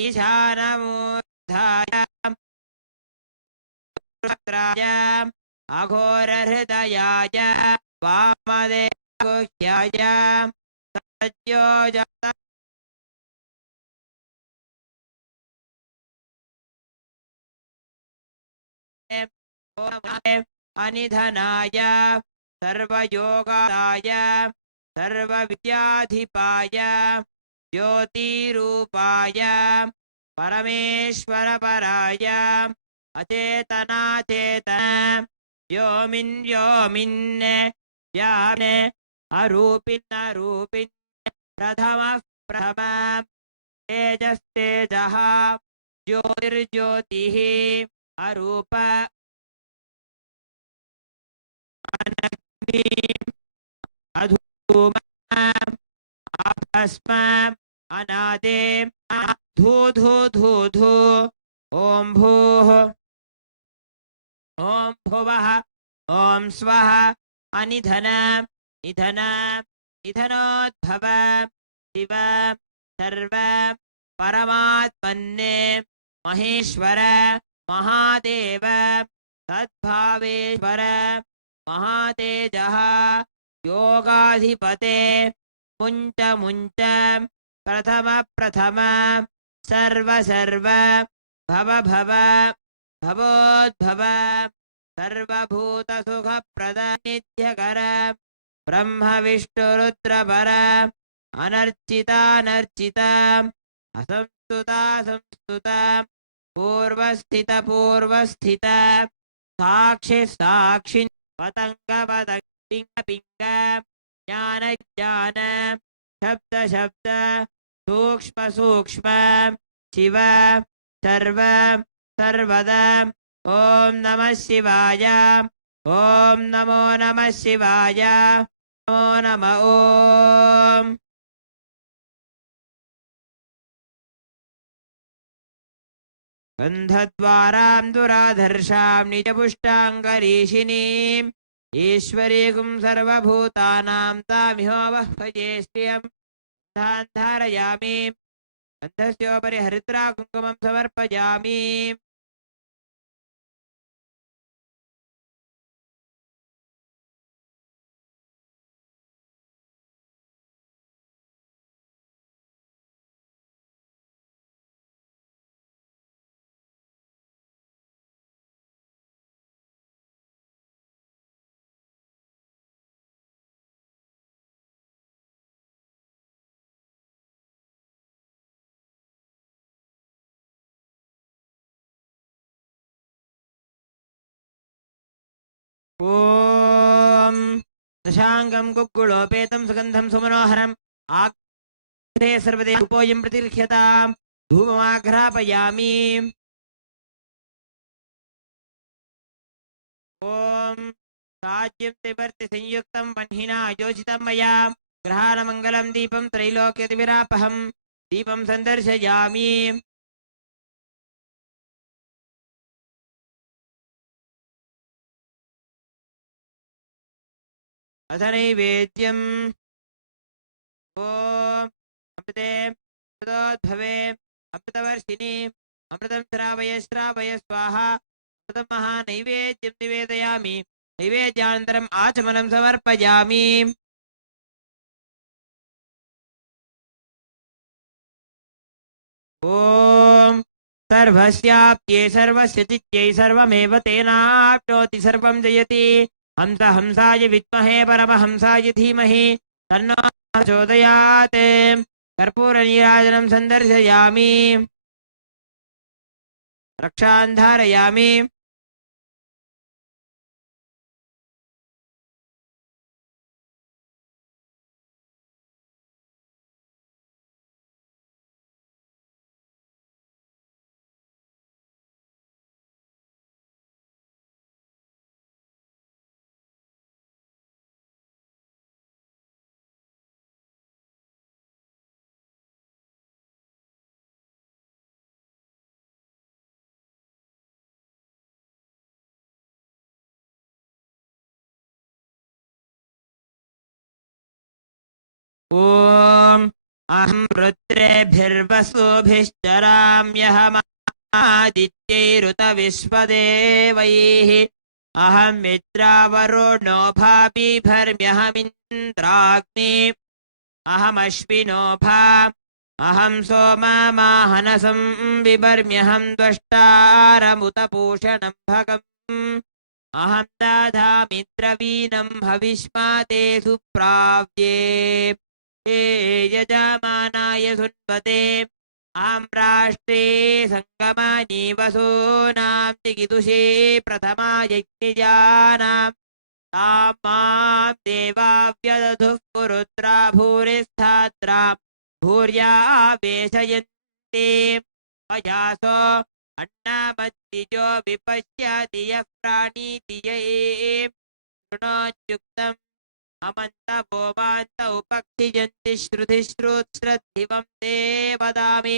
ईशानमूर्धाय रुद्राय अघोरहृदयाय वामदेवगुह्याय सत्योजात अनिधनाय सर्वयोगाय सर्वविद्याधिपाय ज्योतिरूपाय परमेश्वरपराय अचेतनाचेतन व्योमिन् व्याप्न अरूपिन् प्रथमः प्रथम तेजस्तेजः ज्योतिर्ज्योतिः अरूप अधूम भस्म अनादे धू धू धू धू ओम भूः ओम भुवः ओम स्वः अनिधन निधन निधनोद्भव शिव सर्व परमात्मने महेश्वर महादेव सद्भावेश्वर महातेजः योगाधिपते मुञ्च मुञ्च प्रथम प्रथम सर्व सर्व भव भव भवोद्भव सर्वभूतसुखप्रद नित्यकर ब्रह्म विष्णुरुद्रपर अनर्चितानर्चित असंस्तुता संस्तुत पूर्वस्थित पूर्वस्थित साक्षि साक्षि पतंग पतंग पिंग पिंग ज्ञान ज्ञान शब्द शब्द सूक्ष्म सूक्ष्म शिव सर्व सर्वदा ओम नमः शिवाय ओम नमो नमः शिवाय नमो नमः ओम गन्धद्वारां दुराधर्षां निजपुष्टाङ्गरीषिणीम् ईश्वरीकुं सर्वभूतानां तामिहोवः भजे श्रियं धारयामि गन्धस्योपरि हरिद्रा कुङ्कुमं समर्पयामि दशाङ्गं कुक्कुलोपेतं सुगन्धं सुमनोहरम् आग्रे सर्वदेव उपोयं प्रतिगृह्यताम् धूममाघ्रापयामि ॐ साज्यं त्रिवर्ति संयुक्तं वह्निना योजितं मया ग्रहाणमङ्गलं दीपं त्रैलोक्यतिविरापहं दीपं सन्दर्शयामि अथ नैवेद्यम् ॐ अमृते अमृतोद्भवे अमृतवर्षिणि अमृतं श्रावय श्रावय स्वाहा अमृतं महानैवेद्यं निवेदयामि नैवेद्यानन्तरम् आचमनं समर्पयामि ॐ सर्वस्याप्त्यै सर्वस्य चित्यै सर्वमेव तेनाप्नोति सर्वं जयति हंस हंसाय विद्महे परमहंसाय धीमहि तन्नो प्रचोदयात् कर्पूरनीराजनं सन्दर्शयामि रक्षां धारयामि ॐ अहं रुद्रेभिर्वसुभिश्चराम्यहमादित्यैरुतविश्वदेवैः अहं मित्रावरुणो भाभिभर्म्यहमिन्द्राग्नि अहमश्विनो भा अहं सोममाहनसं बिभर्म्यहं द्वष्टारमुतपूषणं भगम् अहं दधामिन्द्रवीणं हविष्माते सुप्राव्ये ये यजमानाय सुन्वते आम्राष्ट्रे सङ्गमानि वसूनां चिकितुषे प्रथमा यज्ञजानां तां मां देवाव्यदधुः पुरुत्रा भूरिस्थात्रा भूर्या वेशयन्ते अजासो अन्नामत्तिजो विपश्यति यः प्राणीति य शृणोत्युक्तम् अमन्तभोमान्त उपक्षिजन्ति श्रुतिश्रुतश्रद्धिवं ते वदामि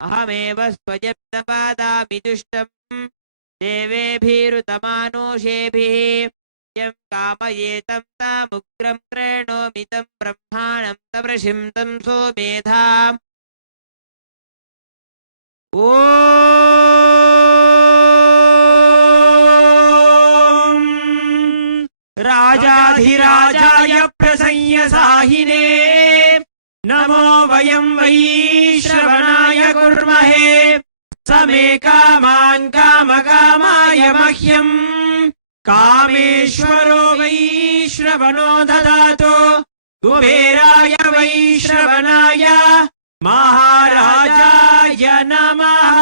अहमेव स्वयं न वदामि दुष्टम् देवेभिरुतमानुषेभिः यं कामयेतं तामुग्रं कृणोमि तं ब्रह्माणं तवृषिं तं सोमेधाम् ॐ राजाधिराजाय प्रसंयसाहिने नमो वयं वै श्रवणाय कुर्महे समे कामान् कामकामाय मह्यम् कामेश्वरो वै श्रवणो ददातु कुबेराय वै श्रवणाय महाराजाय नमः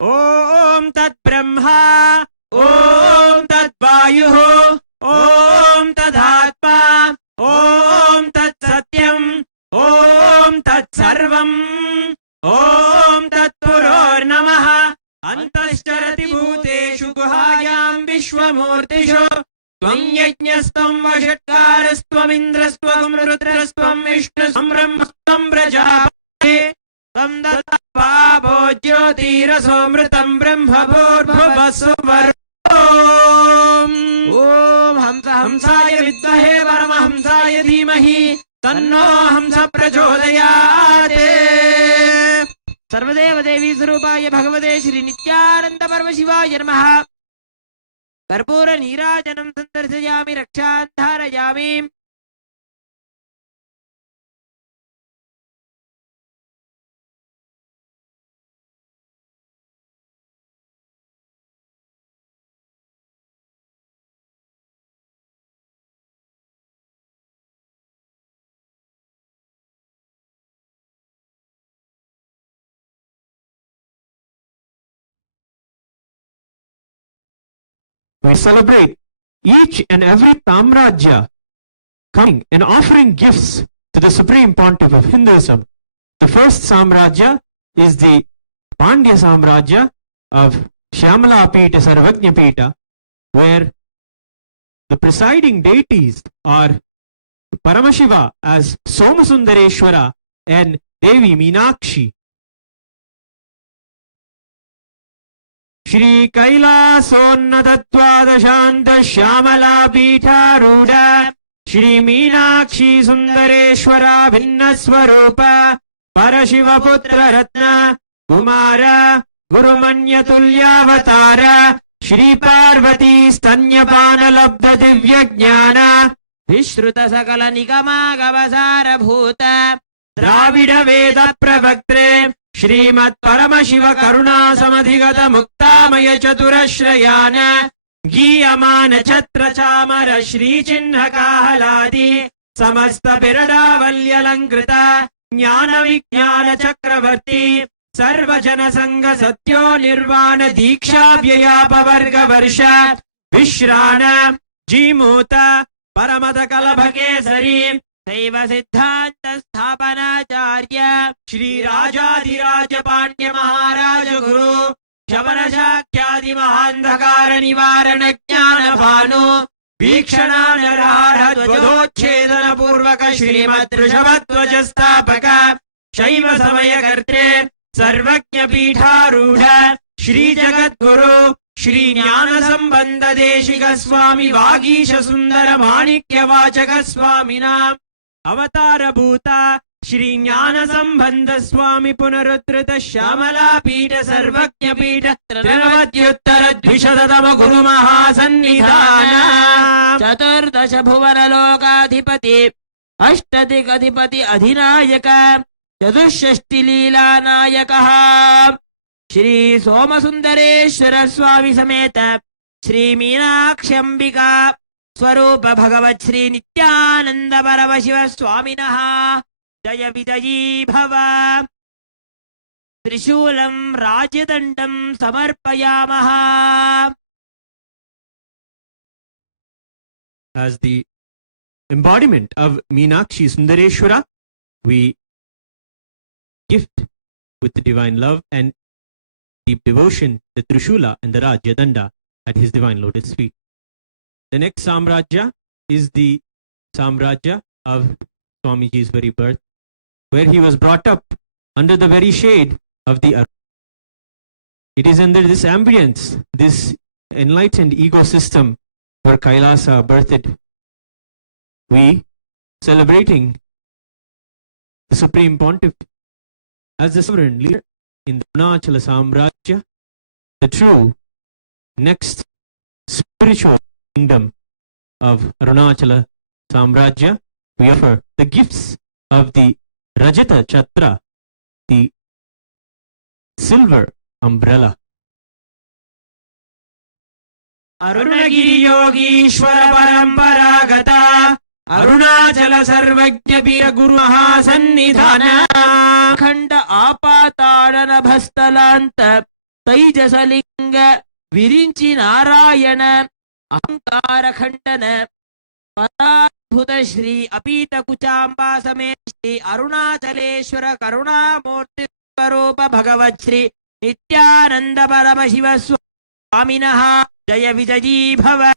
ॐ तद्ब्रह्मा ॐ तद्वायुः ॐ तदात्मा ॐ तत्सत्यम् ॐ तत्सर्वम् ॐ तत्पुरोर्नमः अन्तश्चरति भूतेषु गुहायां विश्वमूर्तिषु त्वं यज्ञस्त्वं वषट्कारस्त्वमिन्द्रस्त्वं रुद्रस्त्वं विष्णुस्त्वं ब्रह्मस्त्वं प्रजापतिः त्वं दत्त्वा भो ज्योतिरसोऽमृतं ब्रह्मभूर्भुवस्सुवर्णो ॐ हंस हंसाय विद्महे परमहंसाय धीमहि तन्नो हंस प्रचोदयात् सर्वदेव देवी स्वरूपाय भगवते श्री नित्यानंद परमशिवाय नमः कर्पूर नीराजनं सन्दर्शयामि रक्षां धारयामि we celebrate each and every Samrajya coming and offering gifts to the Supreme Pontiff of Hinduism. The first Samrajya is the Pandya Samrajya of Shyamala Pita Sarvajna Pita, where the presiding deities are Paramashiva as Somasundareshwara and Devi Meenakshi. Shri Kailasonnatadvadashanta Shyamala Pita Ruda Shri Meenakshi Sundareshwara Bhinnaswarupa Parashiva Putra Ratna Kumara Gurumanya Tulyavatara Shri Parvati Stanyapana Labdha Divya Jnana Vishruta Sakala Nikama Gavasara Bhuta Dravida Veda Pravaktre Shrimat Paramashiva Karuna Samadhigata Muktamaya Chaturashrayana Giyamana Chatra Chamara Shri Chinna Kahaladi Samasta Pirada Valyalankrita Jnana Vijnana Chakravarti Sarvajana Sangha Satyo Nirvana Diksha Vyayapa Varga Varsha Vishrana Jimuta Paramata Kalabhakesari Saiva Siddhanta Sthapanacharya Shri Rajadhiraja Pandya Maharaja Guru Shavana Shakyadi Mahandhakara Nivarana Jnana Bhanu Vikshana Narara Dvadochedana Purvaka Shrimat Rishabhatvaja Sthapaka Shaiva Samaya Kartre Sarvajna Pitha Rudha Shri Jagat Guru Shri Jnana Sambandha Deshika Swami Vagisha Sundara Manikya Vachaka Swamina Avatara Bhuta Shri Jnana Sambandha Swami Punarutrita Shyamala Pita Sarvajna Pita Trinavadyuttara Dvishadadama Guru Mahasannidhana Chaturdasha Bhuvana Lokadhipati Ashtadikadhipati Adhinayaka Chaturshashti Leela Nayakaha Shri Somasundareshwara Swami Sameta Shri Meenakshambika Swarupa Bhagavat Shri Nithyananda Paramashiva Swaminaha Jaya Vidayi Bhava Trishulam Rajyadandam Samarpayamaha. As the embodiment of Meenakshi Sundareshwara, we gift with the divine love and deep devotion the Trishula and the Rajyadanda at his divine lotus feet. The next Samrajya is the Samrajya of Swamiji's very birth, where he was brought up under the very shade of the Aruna. It is under this ambience, this enlightened ecosystem where Kailasa birthed. We celebrating the Supreme Pontiff as the sovereign leader in the Arunachala Samrajya, the true next spiritual kingdom of Arunachala Samrajya. We offer the gifts of the Rajata Chatra, the silver umbrella. Arunagiri Yogishwara Paramparagata Arunachala Sarvajna Pira Guru Mahasannidhana Khanda Apatadana Bhastalanta Taijasalinga Virinchi Narayana Ahankara Khandana Parabhuta Shri Apita Kuchamba Same Shri Arunachaleshwara Karuna Murti Swarupa Bhagavat Shri Nithyananda Paramashiva Swaminaha Jaya Vijayi Bhava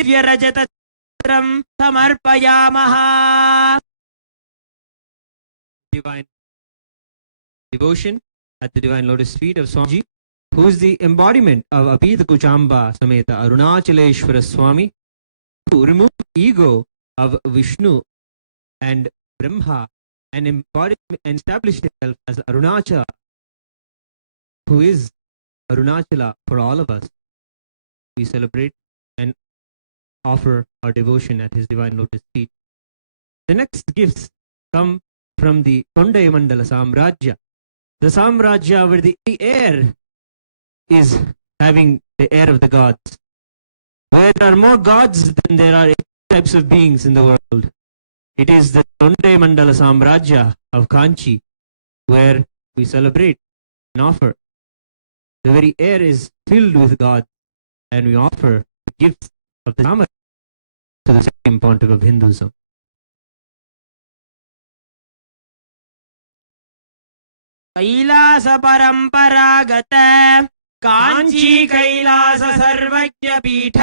Divya Rajata Chakram Samarpayamaha. Divine devotion at the divine lotus feet of Swamiji, who is the embodiment of Apita Kuchamba Sameta Arunachaleshwara Swami, to remove the ego of Vishnu and Brahma and embody and establish himself as Arunachala, who is Arunachala for all of us. We celebrate and offer our devotion at his divine lotus feet. The next gifts come from the Tondai Mandala Samrajya, the Samrajya where the air is having the air of the gods, where there are more gods than there are types of beings in the world. It is the Tondai Mandala Samrajya of Kanchi, where we celebrate and offer. The very air is filled with God, and we offer gifts of the Samarajya to the Supreme Pontiff of Hinduism. Kailash परंपरागत कांची कैलास सर्वज्ञ पीठ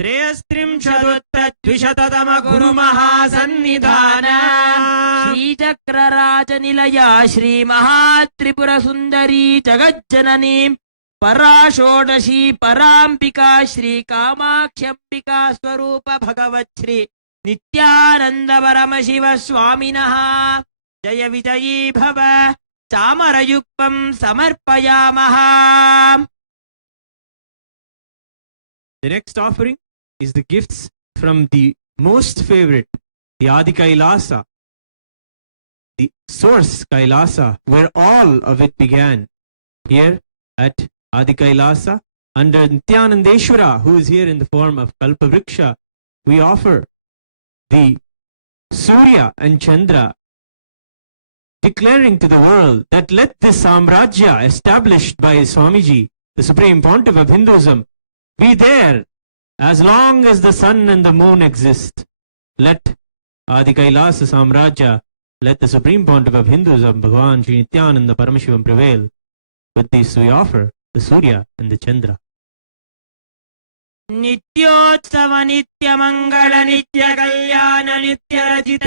त्रयस्त्रिंशदुत्तद्विशततम गुरु महासन्निधान श्रीचक्रराज निलया श्री महात्रिपुर सुंदरी जगज्जननी पराषोडशी परांबिका श्री कामाक्ष्यंबिका स्वरूप भगवत् श्री नित्यानंद परमशिव स्वामिनः जय विजयी भव चामरयुक्तं समर्पयामः. The next offering is the gifts from the most favorite, the Adi Kailasa, the source Kailasa, where all of it began. Here at Adi Kailasa, under Nithyanandeshwara, who is here in the form of Kalpavriksha, we offer the Surya and Chandra, declaring to the world that let this Samrajya established by Swamiji, the Supreme Pontiff of Hinduism, be there as long as the sun and the moon exist. Let Adi Kailasa Samrajya, let the Supreme Pontiff of Hinduism, Bhagavan Sri Nithyananda Paramashivam prevail. With this we offer the Surya and the Chandra. नित्योत्सव नित्य मंगल नित्य कल्याण नित्य रचित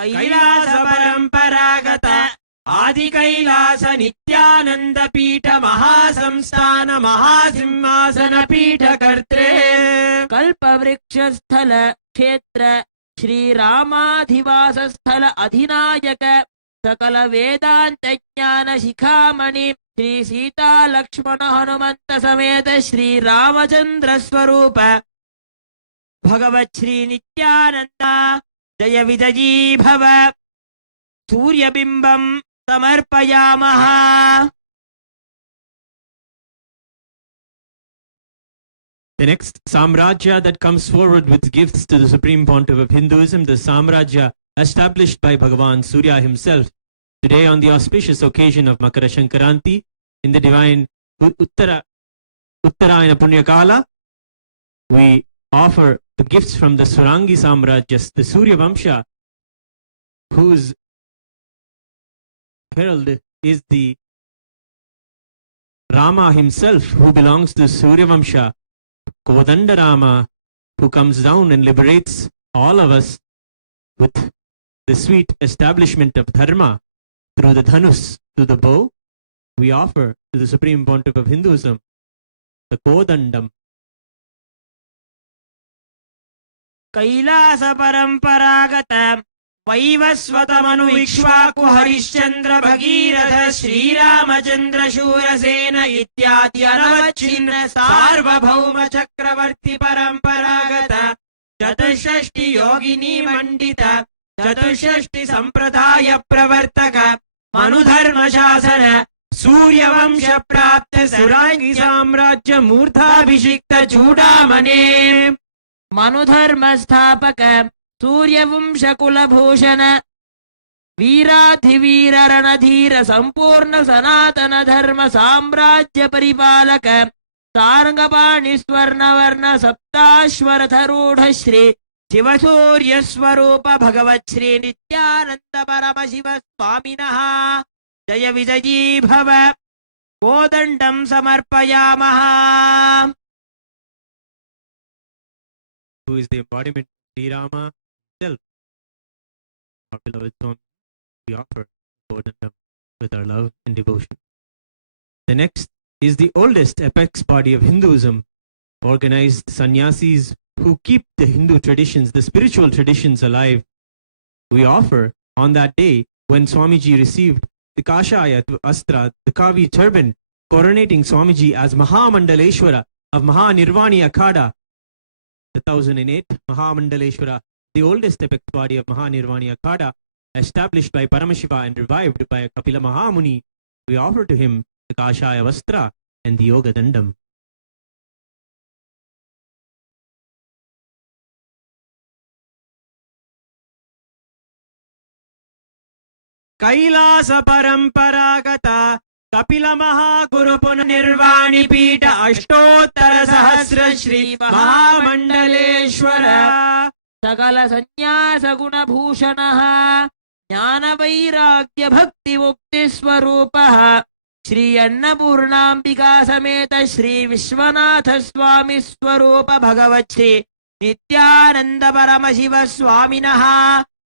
कैलास परंपरागत आदि कैलास नित्यानंद पीठ महासंस्थान महासिंहासन पीठ कर्त्रे कल्पवृक्ष स्थल क्षेत्र श्री रामाधिवास स्थल अधिनायक सकल वेदांत ज्ञान शिखामणि श्री सीता लक्ष्मण हनुमंत समेत श्री रामचंद्र स्वरूप भगवत् श्री नित्यानंद जय विजयी भव सूर्यबिंबं समर्पयामः. The next Samrajya that comes forward with gifts to the Supreme Pontiff of Hinduism, the Samrajya established by Bhagavan Surya himself. Today, on the auspicious occasion of Makara Shankaranti, in the divine Uttarayana Punyakala, we offer the gifts from the Surangi Samrajyas, the Surya Vamsha, whose herald is the Rama himself, who belongs to Surya Vamsha, Kodanda Rama, who comes down and liberates all of us with the sweet establishment of Dharma through the Dhanus, through the bow. We offer to the Supreme Pontiff of Hinduism the Kodandam. Kailash परंपरागत वैवस्वतमनु इक्ष्वाकु हरिश्चंद्र भगीरथ श्रीरामचंद्र शूरसेन इत्यादि अनवच्छिन्न सार्वभौम चक्रवर्ती परंपरागत चतुष्षष्टि योगिनी मंडित चतुष्षष्टि संप्रदाय प्रवर्तक मनुधर्म शासन सूर्यवंश प्राप्त सुरांगी साम्राज्य मूर्धाभिषिक्त चूडामणे मनुधर्म स्थापक सूर्यवंश कुलभूषण वीराधिवीर रणधीर संपूर्ण सनातन धर्म साम्राज्य परिपालक सारंगपाणि स्वर्ण वर्ण सप्ताश्वरथरूढ़ श्री शिवसूर्य स्वरूप भगवत् श्री नित्यानंद परमशिव स्वामिनः जय विजयी भव कोदंडं समर्पयामः. Who is the embodiment of Sri Rama himself. Our beloved Swami, we offer Kodandam with our love and devotion. The next is the oldest apex body of Hinduism, organized sannyasis who keep the Hindu traditions, the spiritual traditions alive. We offer on that day when Swamiji received the Kashaya Astra, the Kavi turban, coronating Swamiji as Mahamandaleshwara of Mahanirvani Akhada, the 1008 Mahamandaleshwara, the oldest apex body of Mahanirvani Akhada, established by Paramashiva and revived by Kapila Mahamuni. We offer to him the Kashaya Vastra and the Yoga Dandam. Kailash परंपरागत कपिल महागुरु पुनर्निर्वाणी पीठ अष्टोत्तर सहस्र श्री महामण्डलेश्वर सकल संन्यास गुणभूषणः ज्ञान वैराग्य भक्ति मुक्ति स्वरूपः श्री अन्नपूर्णाम्बिका समेत श्री विश्वनाथ स्वामी स्वरूप भगवत् श्री नित्यानंद परमशिव स्वामिनः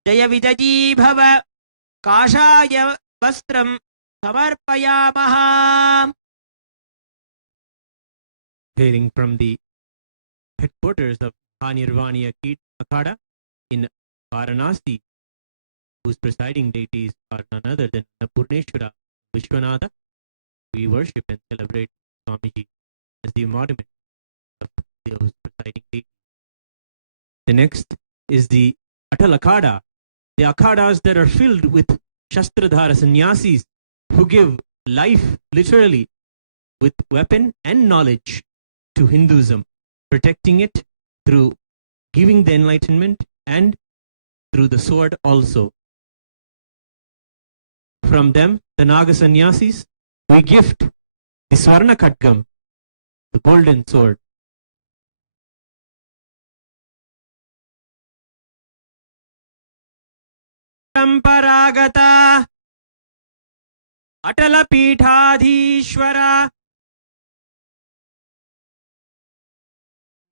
जय विजयी भव काषाय वस्त्रं समर्पयामः. Hailing from the headquarters of Nirvani Akhada in Varanasi, whose presiding deities are none other than Purneshwara Vishwanatha, we worship and celebrate Swamiji as the embodiment of those presiding deities. The next is the Atal Akhada, the Akhadas that are filled with Shastradhara sannyasis who give life literally with weapon and knowledge to Hinduism, protecting it through giving the enlightenment and through the sword also. From them, the Naga sannyasis, we gift the Swarna Khatgam, the golden sword. Paragata Atala Pithadhishwara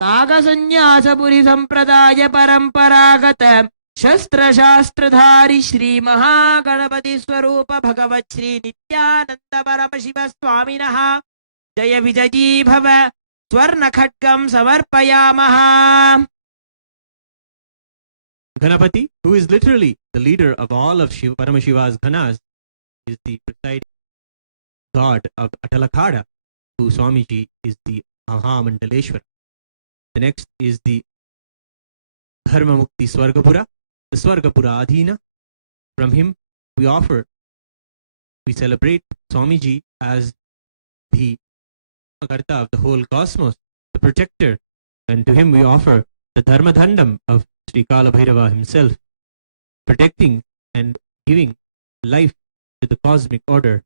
नागसन्न्यासपुरी संप्रदाय परंपरागत शस्त्र शास्त्रधारी श्री महागणपति स्वरूप भगवत् श्री नित्यानंद परमशिव स्वामिनः जय विजयी भव स्वर्ण खड्गं समर्पयामः. Ganapati, who is literally the leader of all of Paramashiva's Ganas, is the presiding god of Atalakada, who Swamiji is the Mahamandaleshwar. The next is the Dharma Mukti Swargapura, the Swargapura Adhina. From him we celebrate Swamiji as the Karta of the whole cosmos, the protector, and to him we offer the Dharma Dhandam of Sri Kala Bhairava himself, protecting and giving life to the cosmic order.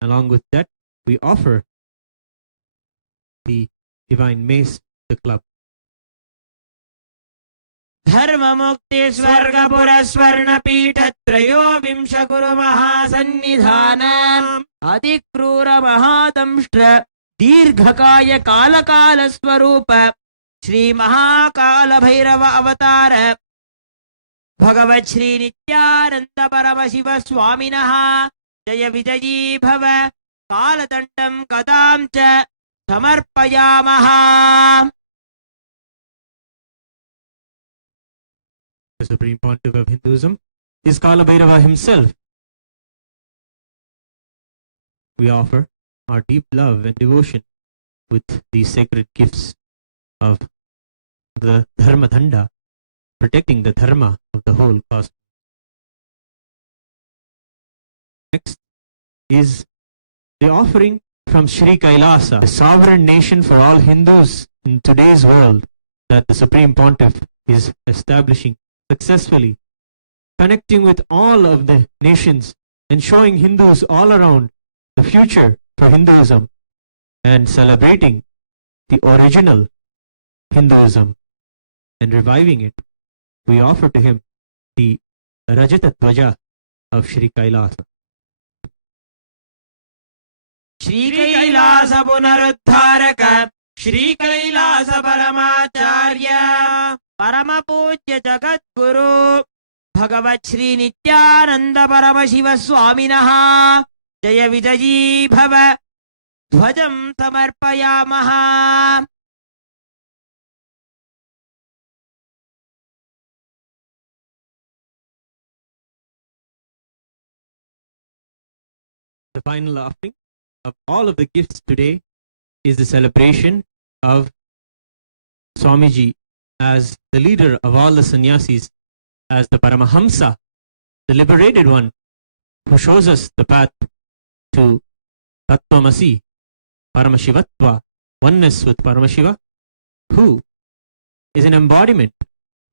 Along with that, we offer the divine mace, the club. धर्म मुक्ति स्वर्गपुर स्वर्ण पीठ त्रयोविंश गुरु महासन्निधान अतिक्रूर महादंष्ट्र दीर्घकाय काल स्वरूप श्री महाकाल भैरव अवतार भगवत् श्री नित्यानंद परमशिव स्वामिनः जय विजयी भव कालदण्डं गदां च समर्पयामः. The Supreme Pontiff of Hinduism is Kala Bhairava himself. We offer our deep love and devotion with these sacred gifts of the Dharma Dhanda, protecting the Dharma of the whole cosmos. Next is the offering from Sri Kailasa, the sovereign nation for all Hindus in today's world that the Supreme Pontiff is establishing successfully, connecting with all of the nations and showing Hindus all around the future for Hinduism and celebrating the original Hinduism and reviving it. We offer to him the Rajata Dvaja of Sri Kailasa. Shri Kailash पुनरुद्धारक Shri Kailash परमाचार्य परम पूज्य जगद्गुरु भगवत् श्री नित्यानंद परमशिव स्वामिनः जय विजयी भव ध्वजं समर्पयामः. The final offering of all of the gifts today is the celebration of Swamiji as the leader of all the sannyasis, as the Paramahamsa, the liberated one who shows us the path to Tattvamasi, Paramashivatva, oneness with Paramashiva, who is an embodiment,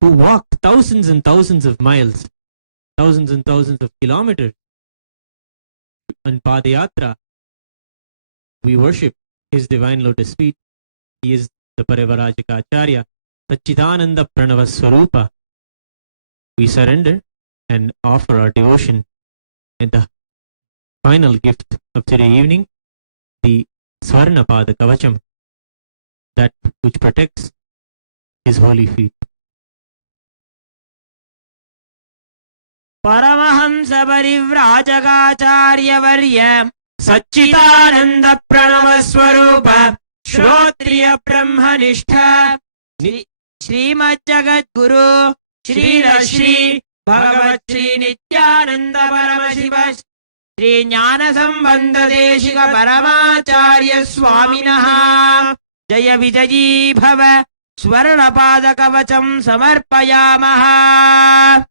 who walked thousands and thousands of miles, thousands and thousands of kilometers on Padayatra. We worship his divine lotus feet. He is the Parivarajika Acharya, Satchidananda Pranava Swarupa, we surrender and offer our devotion in the final gift of today evening, the Swarnapada Kavacham, that which protects his holy feet. Paramahamsa Parivrajagacharya Varya Satchidananda Pranava Swarupa Shrotriya Brahmanistha Srimad Jagat Guru Shri Rashri Bhagavat Shri Nithyananda Paramashivam Shri Jnana Sambandha Deshika Paramacharya Swaminaha Jaya Vijayi Bhava Swarnapada Kavacham Samarpayamaha.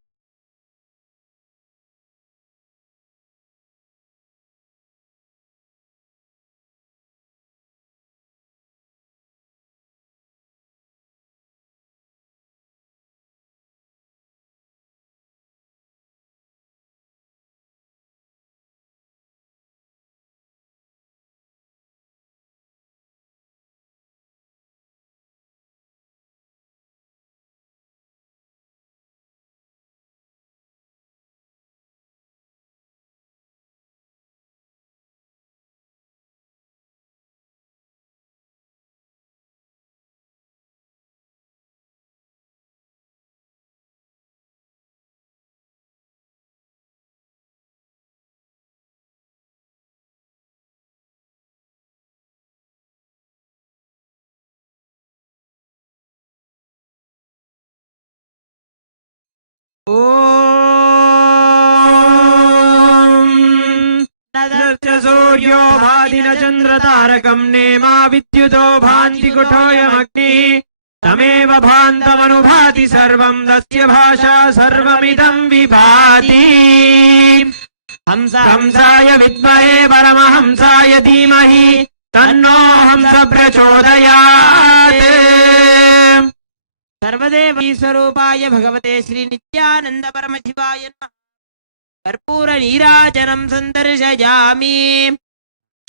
Om Nadatra Suryo Bhadina Chandra Tarakam Nema Vidyuto Bhanti Kutoyam Agni Tameva Bhantamanubhati Sarvam Dasya Bhasha Sarvamidam Vibhati Hamsaya Vidmahe Paramahamsaya Dhimahi Tanno Hamsa Prachodayate Sarvadevi Swarupaya Bhagavate Shri Nithyananda Paramashivam Karpura Nirajanam Sandarshayami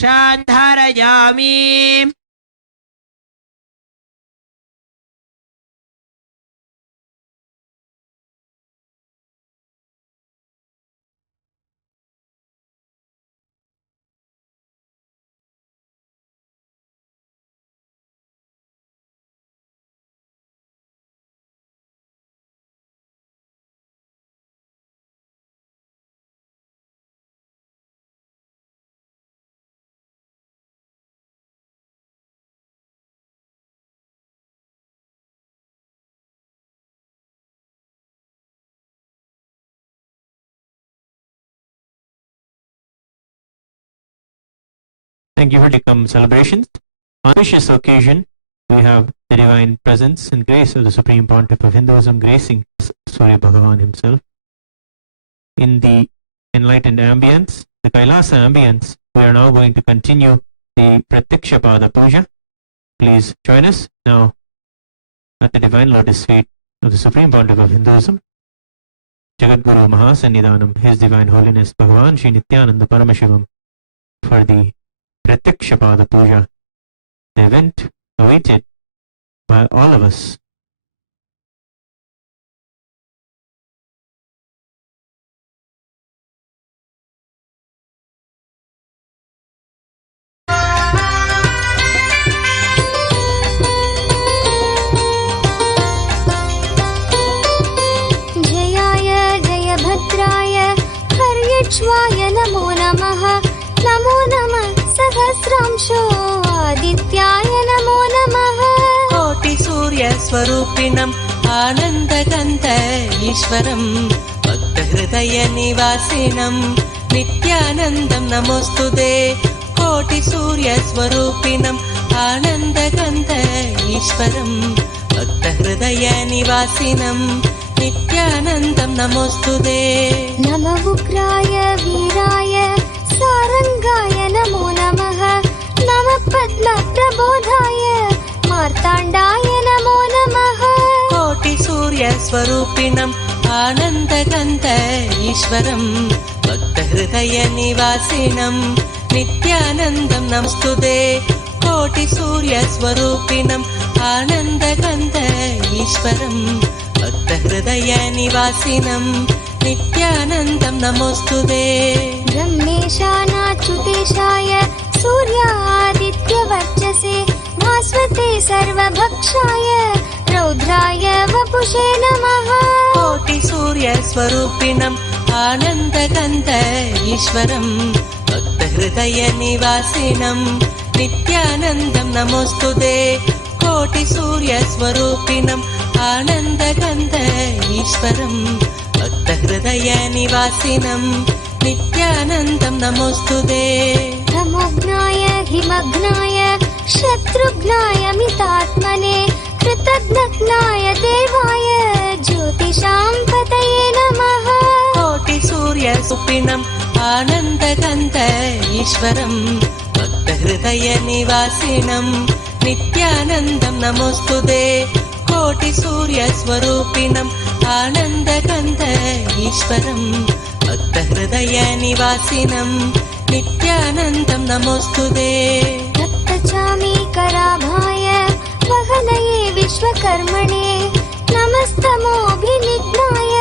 Shandharayami. Thank you for the celebrations. On this occasion, we have the divine presence and grace of the Supreme Pontiff of Hinduism gracing Surya Bhagavan himself. In the enlightened ambience, the Kailasa ambience, we are now going to continue the Pratyaksha Pada Puja. Please join us now at the divine lotus feet of the Supreme Pontiff of Hinduism, Jagat Guru Mahasannidhanam, His Divine Holiness Bhagavan Shri Nithyananda Paramashivam, for the Pratyaksha Pada Puja, the event awaited by all of us. जयाय जय भद्राय हर्यक्ष्वाय नमो नमः नमो नमः सहस्रांशो आदित्याय नमो नमः कोटि सूर्य स्वरूपिणम् आनन्दगन्ध ईश्वरम् भक्तहृदय निवासिनम् नित्यानन्दं नमोस्तुते कोटि सूर्य स्वरूपिणम् आनन्दगन्ध ईश्वरम् भक्तहृदय निवासिनम् नित्यानन्दं नमोस्तुते नमः उग्राय वीराय सारंगाय नमो नमः नमः पद्मप्रबोधाय मार्ताण्डाय नमो नमः कोटि सूर्य स्वरूपिणम् आनन्दगन्ध ईश्वरम् भक्तहृदय निवासिनम् नित्यानन्दं नमोस्तुते कोटि सूर्य स्वरूपिणम् आनन्दगन्ध ईश्वरं भक्तहृदयनिवासिनं नित्यानन्दं नमोऽस्तुते ब्रह्मेशानाच्युतेशाय सूर्यादित्यवर्चसे भास्वते सर्वभक्षाय रौद्राय वपुषे नमः कोटिसूर्यस्वरूपिणम् आनन्दगन्ध ईश्वरं भक्तहृदयनिवासिनं नित्यानन्दं नमोऽस्तुते कोटिसूर्यस्वरूपिणम् आनन्दगन्ध ईश्वरं भक्तहृदयनिवासिनं नित्यानन्दं नमोऽस्तुते तमोघ्नाय हिमघ्नाय शत्रुघ्नाय मितात्मने कृतघ्नाय देवाय ज्योतिषां पतये नमः कोटिसूर्यरूपिणम् आनन्दगन्ध ईश्वरं भक्तहृदयनिवासिनं नित्यानन्दं नमोऽस्तुते कोटिसूर्यस्वरूपिणम् आनन्दगन्ध ईश्वरं भक्तहृदयनिवासिनं नित्यानन्दं नमोऽस्तुते रक्तचामीकराभाय वहनये विश्वकर्मणे नमस्तमोऽभिनिघ्नाय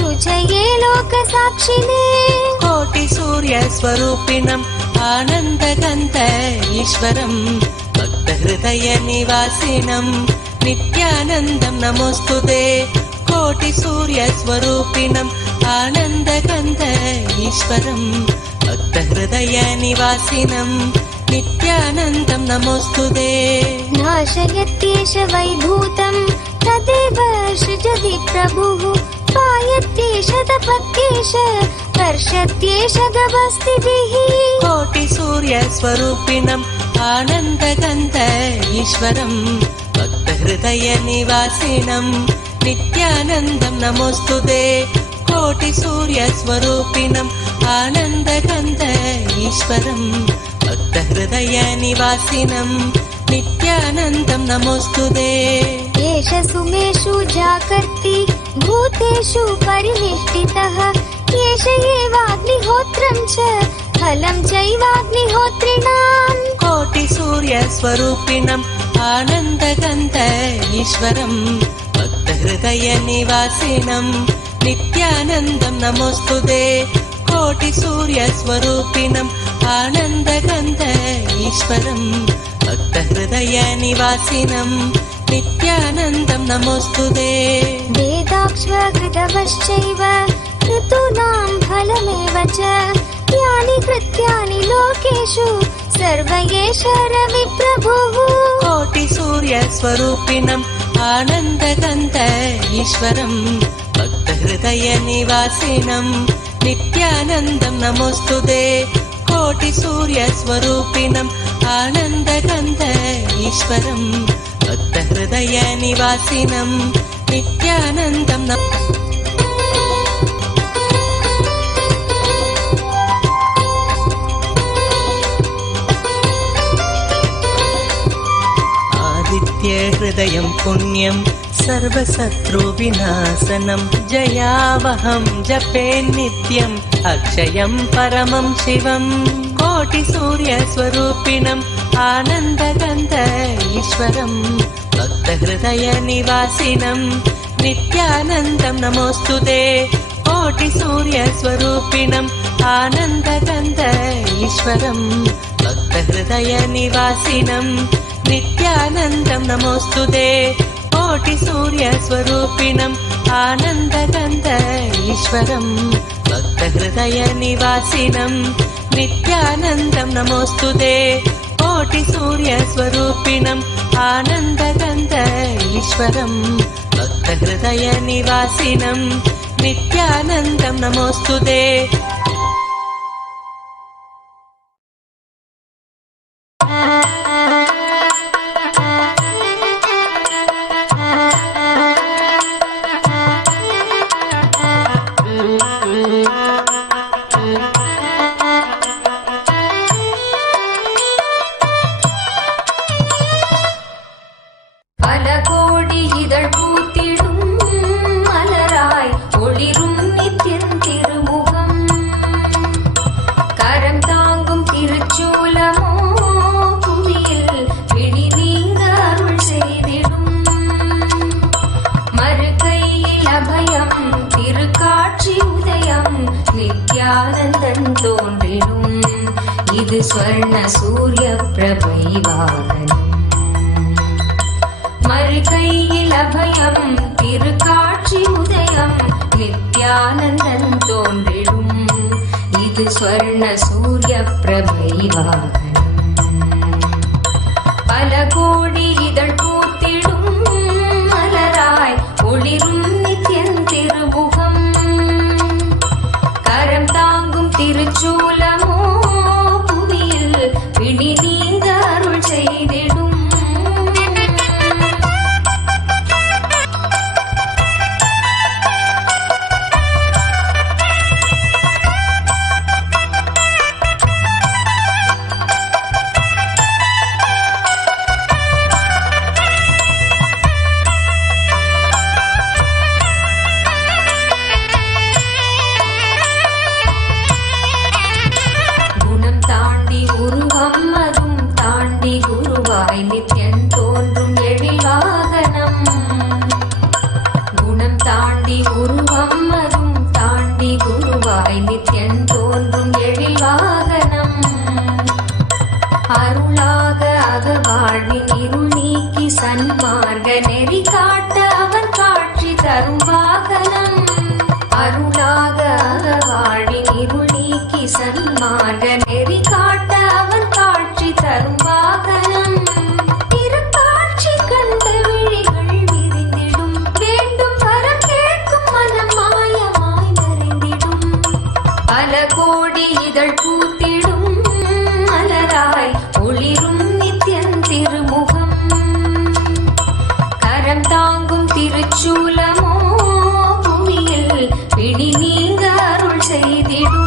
रुचये लोकसाक्षिणे कोटिसूर्यस्वरूपिणम् आनन्दगन्ध ईश्वरं भक्तहृदयनिवासिनं नित्यानन्दं नमोऽस्तुते कोटिसूर्यस्वरूपिणम् आनन्दगन्ध ईश्वरं भक्तहृदयनिवासिनं नित्यानन्दं नमोऽस्तुते नाशयत्येष वैभूतं तदेव सृजति प्रभुः पायत्येष तपत्येष कर्षत्येष गभस्तिभिः कोटिसूर्यस्वरूपिणम् आनन्दगन्ध ईश्वरं भक्तहृदयनिवासिनं नित्यानन्दं नमोऽस्तुते कोटिसूर्यस्वरूपिणम् आनन्दगन्ध ईश्वरं भक्तहृदयनिवासिनं नित्यानन्दं नमोऽस्तुते एष सुमेषु जाकर्ति भूतेषु परिनिष्ठितः एष एवाग्निहोत्रं च फलं चैवाग्निहोत्रिणाम् कोटिसूर्यस्वरूपिणम् आनन्दगन्ध ईश्वरं भक्तहृदयनिवासिनं नित्यानन्दं नमोऽस्तुते कोटिसूर्यस्वरूपिणम् आनन्दगन्ध ईश्वरं भक्तहृदयनिवासिनं नित्यानन्दं नमोऽस्तुते वेदाक्षकृतवश्चैव ऋतूनां फलमेव च यानि कृत्यानि लोकेषु सर्व एष रविप्रभुः कोटिसूर्यस्वरूपिणम् आनन्दगन्ध ईश्वरं भक्तहृदयनिवासिनं नित्यानन्दं नमोऽस्तुते कोटिसूर्यस्वरूपिणम् आनन्दगन्ध ईश्वरं भक्तहृदयनिवासिनं नित्यानन्दं आदित्यहृदयं पुण्यं सर्वशत्रुविनाशनं जयावहं जपे नित्यम् अक्षयं परमं शिवं कोटिसूर्यस्वरूपिणम् आनन्दगन्ध ईश्वरं भक्तहृदयनिवासिनं नित्यानन्दं नमोऽस्तुते कोटिसूर्यस्वरूपिणम् आनन्दगन्ध ईश्वरं भक्तहृदयनिवासिनं नित्यानन्दं नमोऽस्तुते कोटिसूर्यस्वरूपिणम् आनन्दगन्ध ईश्वरं भक्तहृदयनिवासिनं नित्यानन्दं नमोऽस्तुते कोटिसूर्यस्वरूपिणम् आनन्दगन्ध ईश्वरं भक्तहृदयनिवासिनं नित्यानन्दं नमोऽस्तुते திருச்சூலமோ புவியில் பிடி நீங்க அருள் செய்திடும் सूर्यप्रभै वाहनम् मरुकैयिल अभयम् तिरुकाट्சி उदयम् नित्यानन्दन् तोன்றிடும் இது ஸ்வர்ண சூர்யप्रभை வாகனம் பல கோடி இதழ் பூத்திடும் மலராய் ஒளிரும் நித்யன் திருமுகம் கரம் தாங்கும் திருச்சூலமோ புவியில் பிடி நீங்க அருள் செய்திடும் நித்யன் தோன்றும் எழில் வாகனம் குணம் தாண்டி உருவம் அதும் தாண்டி குருவாய் நித்யன் தோன்றும் எழில் வாகனம் அருளாக அகவாழ்வின் இருள் நீக்கி சன்மார்க்க நெறி காட்ட அவன் காட்சி தரும் வாகனம் அருளாக அகவாழ்வின் இருள் நீக்கி சன்மார்க்க நெறி காட்ட அவன் காட்சி தரும் வாகனம் திருக்காட்சி கண்ட விழிகள் விரிந்திடும் வேண்டும் வரம் கேட்கும் மனம் மாயமாய் மறைந்திடும் பல கோடி இதழ் பூத்திடும் மலராய் ஒளிரும் நித்யன் திருமுகம் கரம் தாங்கும் திருச்சூலமோ பூமியில் பிடி நீங்க அருள் செய்திடும்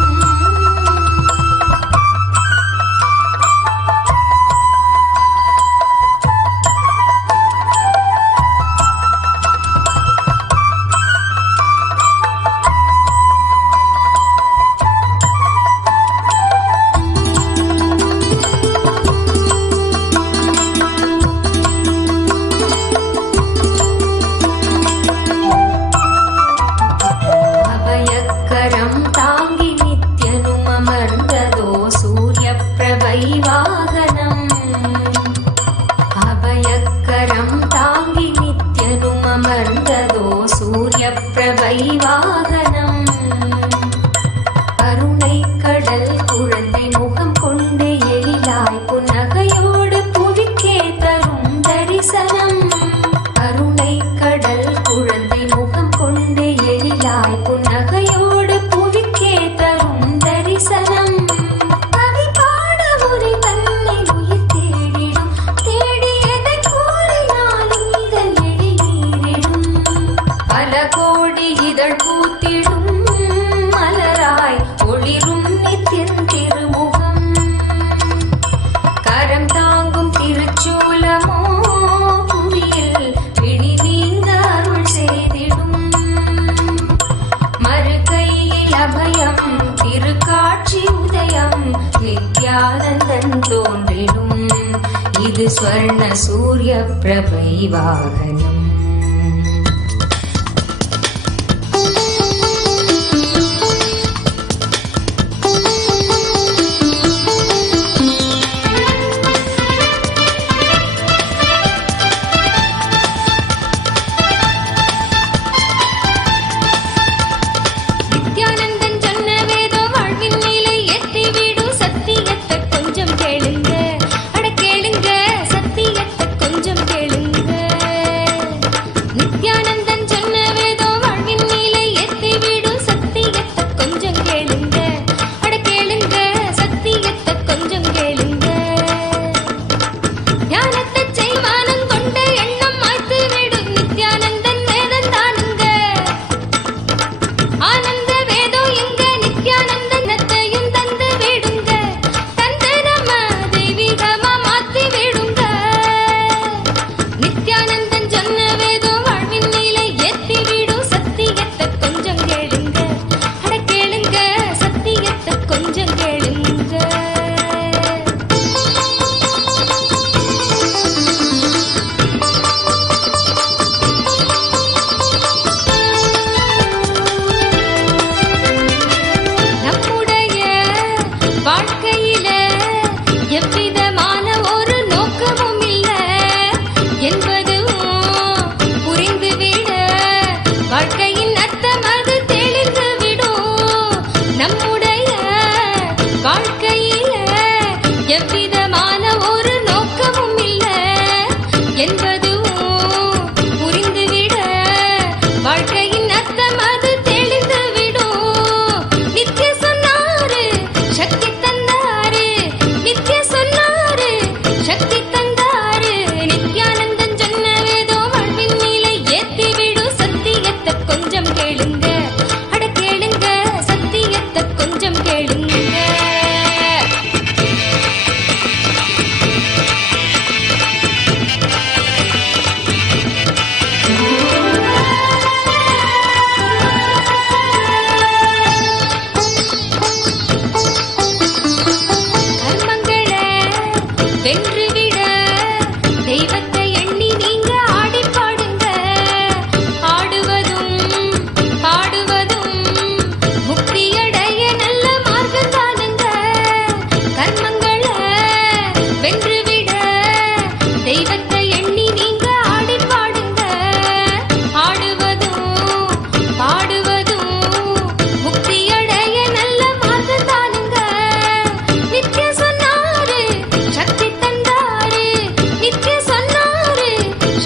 சூரியப்பிரபை வாகனம் கருணை கடல் குழந்தை முகம் கொண்டு எழிலாய் புன்னகையோடு புவிக்கே தரும் தரிசனம் கருணை கடல் குழந்தை முகம் கொண்டு எழிலாய் புன்னகையோடு புவிக்கே தரும் தரிசனம் கவி பாட உரை தன்னை உயிர் தேடிடும் தேடியதை கூறினாலும் இதழ் எழிலீரிடும் பல கோடி இதழ் பூத்திடும் மலராய் ஒளிரும் நித்யன் திருமுகம் கரம் தாங்கும் திருச்சூலமோ புவியில் பிடி நீங்க அருள் செய்திடும் மறுகையில் அபயம் திருக்காட்சி உதயம் நித்யானந்தன் தோன்றிடும் இது ஸ்வர்ண சூர்யப்பிரபை வாகனம் நித்யானந்தன் சொன்ன வேதம் வாழ்வின் மேலே ஏற்றிவிடும் சத்தியத்தை கொஞ்சம் கேளுங்க அட கேளுங்க சத்தியத்தை கொஞ்சம் கேளுங்க என்பதுவும் புரிந்துவிட வாழ்க்கையின் அர்த்தம் அது தெளிந்துவிடும். நித்ய சொன்னாரு சக்தி தந்தாரு, நித்ய சொன்னாரு சக்தி தந்தாரு. நித்யானந்தன் சொன்ன வேதம் வாழ்வின் நிலை ஏத்திவிடும். சத்தியத்தை கொஞ்சம் கேளுங்க, அட கேளுங்க, சத்தியத்தை கொஞ்சம் கேளுங்க. கர்மங்களை வென்றுவிட தெய்வத்தை எண்ணி நீங்க ஆடி பாடுங்க. ஆடுவதும் பாடுவதும் முக்தியடைய நல்ல மார்க்கம் தானுங்க. கர்மங்களை வென்றுவிட தெய்வத்தை எண்ணி நீங்க ஆடி பாடுங்க. ஆடுவதும் பாடுவதும் முக்தியடைய நல்ல மார்க்கம் தானுங்க. நித்ய சொன்னாரு சக்தி தந்தாரு, நித்ய சொன்னாரு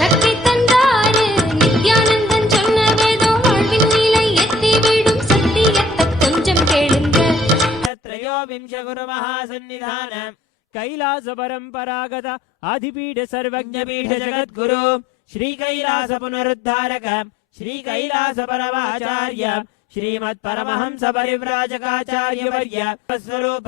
சக்தி தந்தாரு. நித்யானந்தன் சொன்ன வேதம் வாழ்வின் நிலை எத்திவிடும். சத்தியத்தை கொஞ்சம் கேளுங்க. त्रयोविंश गुरु महासन्निधान कैलास परंपरागत आदिपीठ सर्वज्ञपीठ जगद्गुरु श्री कैलास पुनरुद्धारक श्री कैलास परमाचार्य श्रीमत् परमहंस परिव्राजकाचार्य वर्य स्वरूप